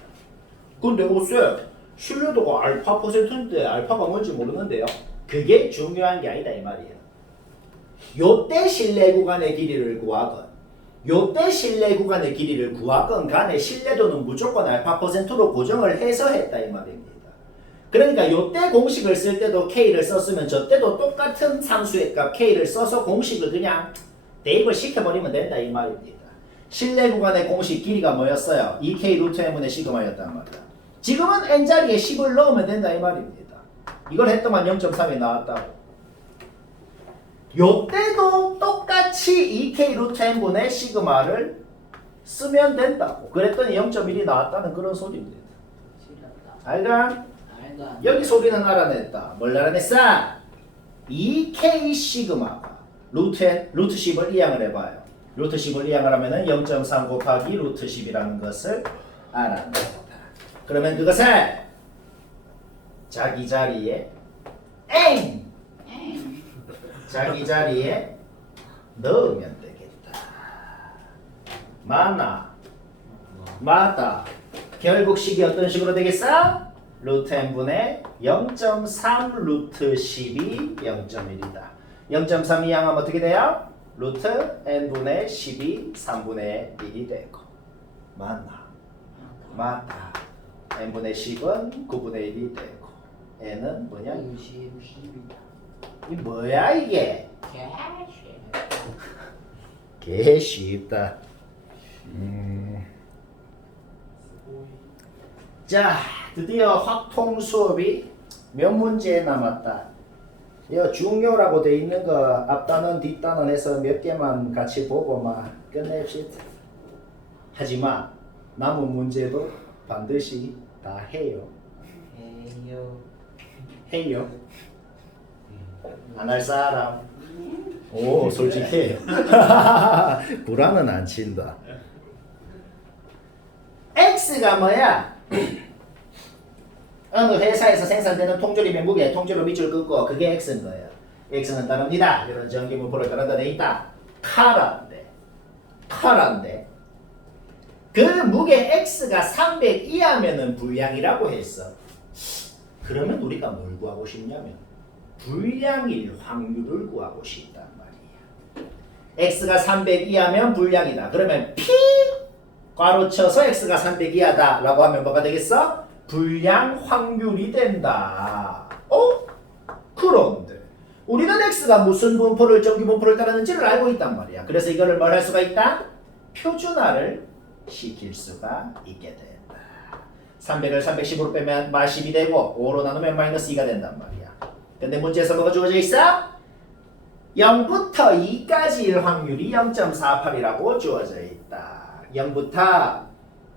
근데 쌤, 신뢰도가 알파 %인데 알파가 뭔지 모르는데요. 그게 중요한 게 아니다 이 말이에요. 요때 신뢰 구간의 길이를 구하건 요때 신뢰 구간의 길이를 구하건 간에 신뢰도는 무조건 알파 %로 고정을 해서 했다 이 말입니다. 그러니까 요때 공식을 쓸 때도 K를 썼으면 저 때도 똑같은 상수의 값 K를 써서 공식을 그냥 대입을 시켜버리면 된다 이 말입니다. 신뢰 구간의 공식 길이가 뭐였어요? 2K 루트 M분의 시그마였단 말이야. 지금은 N자리에 10을 넣으면 된다 이 말입니다. 이걸 했더만 0.3이 나왔다고. 요때도 똑같이 2K 루트 M분의 시그마를 쓰면 된다고. 그랬더니 0.1이 나왔다는 그런 소리입니다. 싫었다. 알까? 말도 안 돼. 여기 소리는 알아냈다. 뭘 알아냈어? 2K 시그마가 루트 10을 이항을 해봐요. 루트 10을 이항을 하면은 0.3 곱하기 루트 10이라는 것을 알아낸다. 그러면 그것을 자기 자리에 자기 자리에 넣으면 되겠다. 맞나? 맞다. 결국 식이 어떤 식으로 되겠어? 루트 n분의 0.3 루트 10이 0.1이다. 0.3 이항하면 어떻게 돼요? 루트 n분의 10이 3분의 1이 되고. 맞나? 맞다. n분의 10은 9분의 1이 되고 n은 뭐냐? 10이다. 이 뭐야 이게? 개쉬. 개 쉽다. 자, 드디어 확통 수업이 몇 문제 남았다. 이 중요라고 돼 있는 거 앞단원 뒷단원 해서 몇 개만 같이 보고 막 끝냅시다. 하지만 남은 문제도 반드시 다 해요. 해요. 안 할 사람. 오, 솔직해. 불안은 안 친다. X가 뭐야? 어느 회사에서 생산되는 통조림의 무게, 통조림 밑줄 긋고 그게 X인 거예요. X는 따릅니다. 이런 전기분포를 따른다 돼 있다. 카란데 그 무게 X가 300 이하면은 불량이라고 했어. 그러면 우리가 뭘 구하고 싶냐면 불량일 확률을 구하고 싶단 말이야. X가 300 이하면 불량이다. 그러면 P 괄호쳐서 X가 300 이하다 라고 하면 뭐가 되겠어? 불량 확률이 된다. 그런데 우리는 X가 무슨 분포를 전기 분포를 따르는지를 알고 있단 말이야. 그래서 이거를 뭘 할 수가 있다? 표준화를 시킬 수가 있게 된다. 300을 310으로 빼면 마 10이 되고 5로 나누면 마이너스 2가 된단 말이야. 근데 문제에서 뭐가 주어져 있어? 0부터 2까지일 확률이 0.48이라고 주어져 있다. 0부터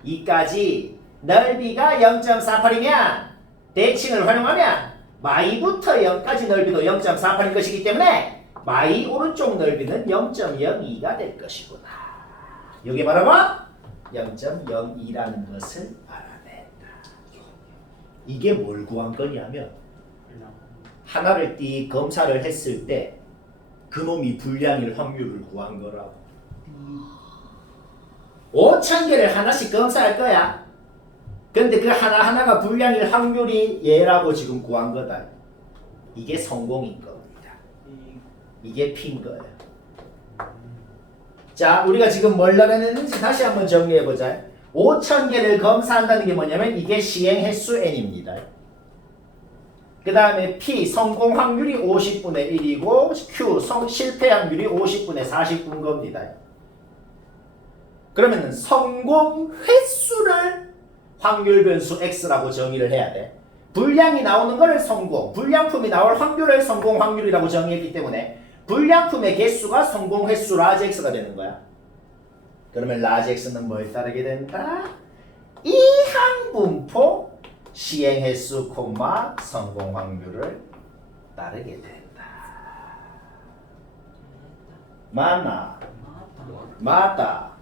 2까지 넓이가 0.48이면 대칭을 활용하면 마이부터 0까지 넓이도 0.48인 것이기 때문에 마이 오른쪽 넓이는 0.02가 될 것이구나. 이게 바로 뭐? 0.02라는 것을 알아낸다. 이게 뭘 구한 거냐면 하나를 띠 검사를 했을 때 그놈이 불량일 확률을 구한 거라고. 5,000개를 하나씩 검사할 거야. 근데 그 하나하나가 불량일 확률이 얘라고 지금 구한 거다. 이게 성공인 겁니다. 이게 P인 거예요. 자, 우리가 지금 뭘 나타냈는지 다시 한번 정리해보자. 5,000개를 검사한다는 게 뭐냐면 이게 시행 횟수 N입니다. 그 다음에 P 성공 확률이 50분의 1이고 Q 실패 확률이 50분의 49인 겁니다. 그러면 성공 횟수를 확률 변수 X라고 정의를 해야 돼. 불량이 나오는 거를 성공, 불량품이 나올 확률을 성공 확률이라고 정의했기 때문에 불량품의 개수가 성공 횟수 라지 X가 되는 거야. 그러면 라지 X는 뭘 따르게 된다? 이항분포 시행 횟수, 성공 확률을 따르게 된다. 맞나? 맞다.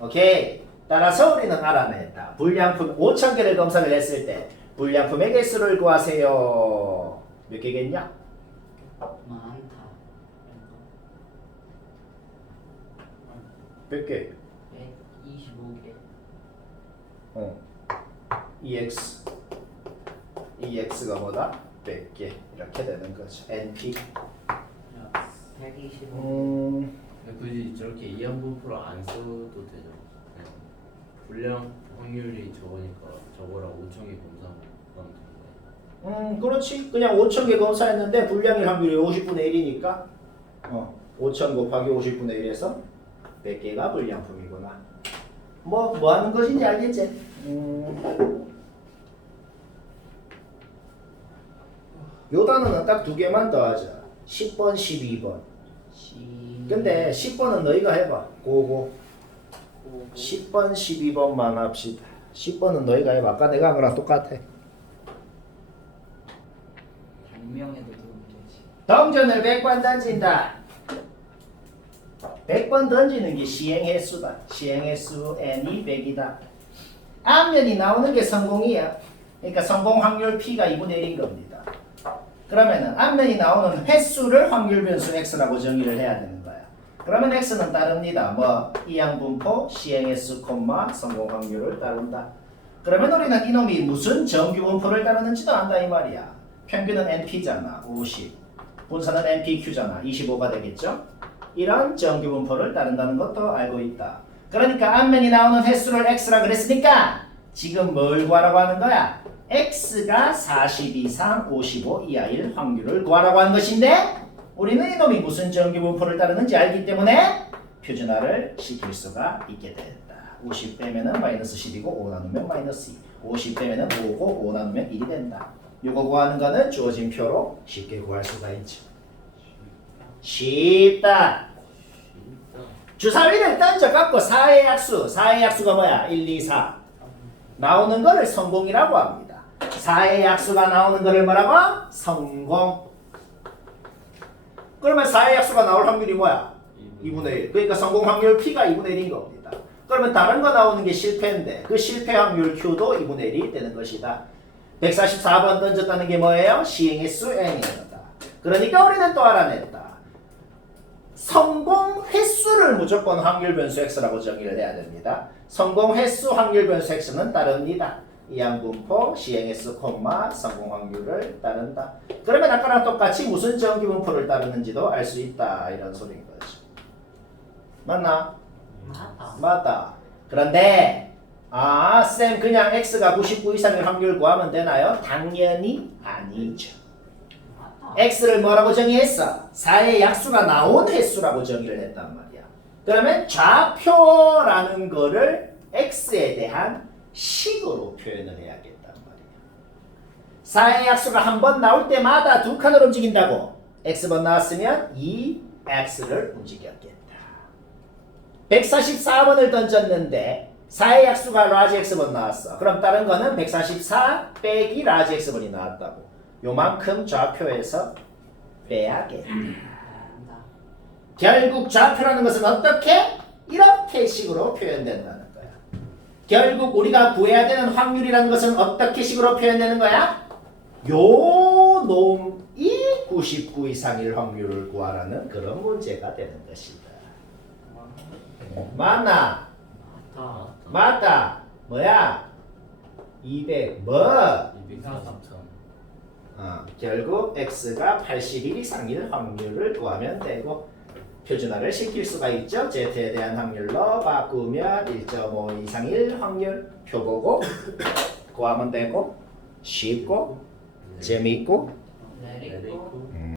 오케이. 따라서 우리는 알아냈다. 불량품 5,000개를 검사를 했을 때 불량품의 개수를 구하세요. 몇 개겠냐? 많다. 몇 개? 125개. EX가 뭐다? 100개 이렇게 되는 거죠. NP. 125개. 근데 굳이 저렇게 이항분포를 안 써도 되죠. 그냥 불량 확률이 적으니까 저거랑 5,000개 검사하면 되는 거예요. 그렇지. 그냥 5,000개 검사했는데 불량일 확률이 50분의 1이니까 5,000 곱하기 50분의 1에서 100개가 불량품이구나. 뭐 하는 것인지 알겠지? 요 단어는 딱 두 개만 더하자. 10번, 12번. 근데 10번은 너희가 해봐. 고고. 10번, 12번만 합시다. 10번은 너희가 해봐. 아까 내가 한 거랑 똑같아. 단명에도 도움이 되지. 동전을 100번 던진다. 100번 던지는 게 시행횟수다. 시행횟수 n이 100이다. 앞면이 나오는 게 성공이야. 그러니까 성공 확률 p가 2분의 1인 겁니다. 그러면은 앞면이 나오는 횟수를 확률 변수 x라고 정의를 해야 되는 거야. 그러면 x는 따릅니다. 뭐 이항분포 시행횟수 콤마 성공 확률을 따른다. 그러면 우리는 이놈이 무슨 정규 분포를 따르는지도 안다 이 말이야. 평균은 np잖아. 50. 분산은 npq잖아. 25가 되겠죠? 이런 정규 분포를 따른다는 것도 알고 있다. 그러니까 앞면이 나오는 횟수를 x라 그랬으니까 지금 뭘 구하라고 하는 거야? x가 40 이상 55 이하일 확률을 구하라고 하는 것인데 우리는 이놈이 무슨 정규 분포를 따르는지 알기 때문에 표준화를 시킬 수가 있게 된다. 50 빼면은 마이너스 10이고 5 나누면 마이너스 2. 50 빼면은 5고 5 나누면 1이 된다. 이거 구하는 거는 주어진 표로 쉽게 구할 수가 있죠. 쉽다. 주사위를 던져 갖고 4의 약수. 4의 약수가 뭐야? 1, 2, 4. 나오는 거를 성공이라고 합니다. 4의 약수가 나오는 거를 뭐라고? 성공. 그러면 4의 약수가 나올 확률이 뭐야? 2분의 1. 그러니까 성공 확률 P가 2분의 1인 겁니다. 그러면 다른 거 나오는 게 실패인데 그 실패 확률 Q도 2분의 1이 되는 것이다. 144번 던졌다는 게 뭐예요? 시행횟수 N이 되다. 그러니까 우리는 또 알아냈다. 성공 횟수를 무조건 확률 변수 X라고 정의를 해야 됩니다. 성공 횟수 확률 변수 X는 따릅니다. 이항분포 시행횟수 콤마 성공 확률을 따른다. 그러면 아까랑 똑같이 무슨 정규 분포를 따르는지도 알 수 있다. 이런 소리인 거죠. 맞나? 맞다. 그런데 쌤 그냥 X가 99 이상일 확률 구하면 되나요? 당연히 아니죠. X를 뭐라고 정의했어? 4의 약수가 나온 횟수라고 정의를 했단 말이야. 그러면 좌표라는 거를 X에 대한 식으로 표현을 해야겠단 말이야. 4의 약수가 한 번 나올 때마다 두 칸을 움직인다고. X번 나왔으면 이 X를 움직였겠다. 144번을 던졌는데 4의 약수가 라지 X번 나왔어. 그럼 다른 거는 144 빼기 라지 X번이 나왔다고. 요만큼 좌표에서 빼야겠다. 결국 좌표라는 것은 어떻게? 이렇게 식으로 표현된다는 거야. 결국 우리가 구해야 되는 확률이라는 것은 어떻게 식으로 표현되는 거야? 요 놈이 99 이상일 확률을 구하라는 그런 문제가 되는 것이다. 맞나? 맞다. 뭐야? 200 뭐? 243천. 결국 x가 81 이상일 확률을 구하면 되고 표준화를 시킬 수가 있죠. z에 대한 확률로 바꾸면 1.5 이상일 확률 표 보고 구하면 되고 쉽고 재미있고 내리고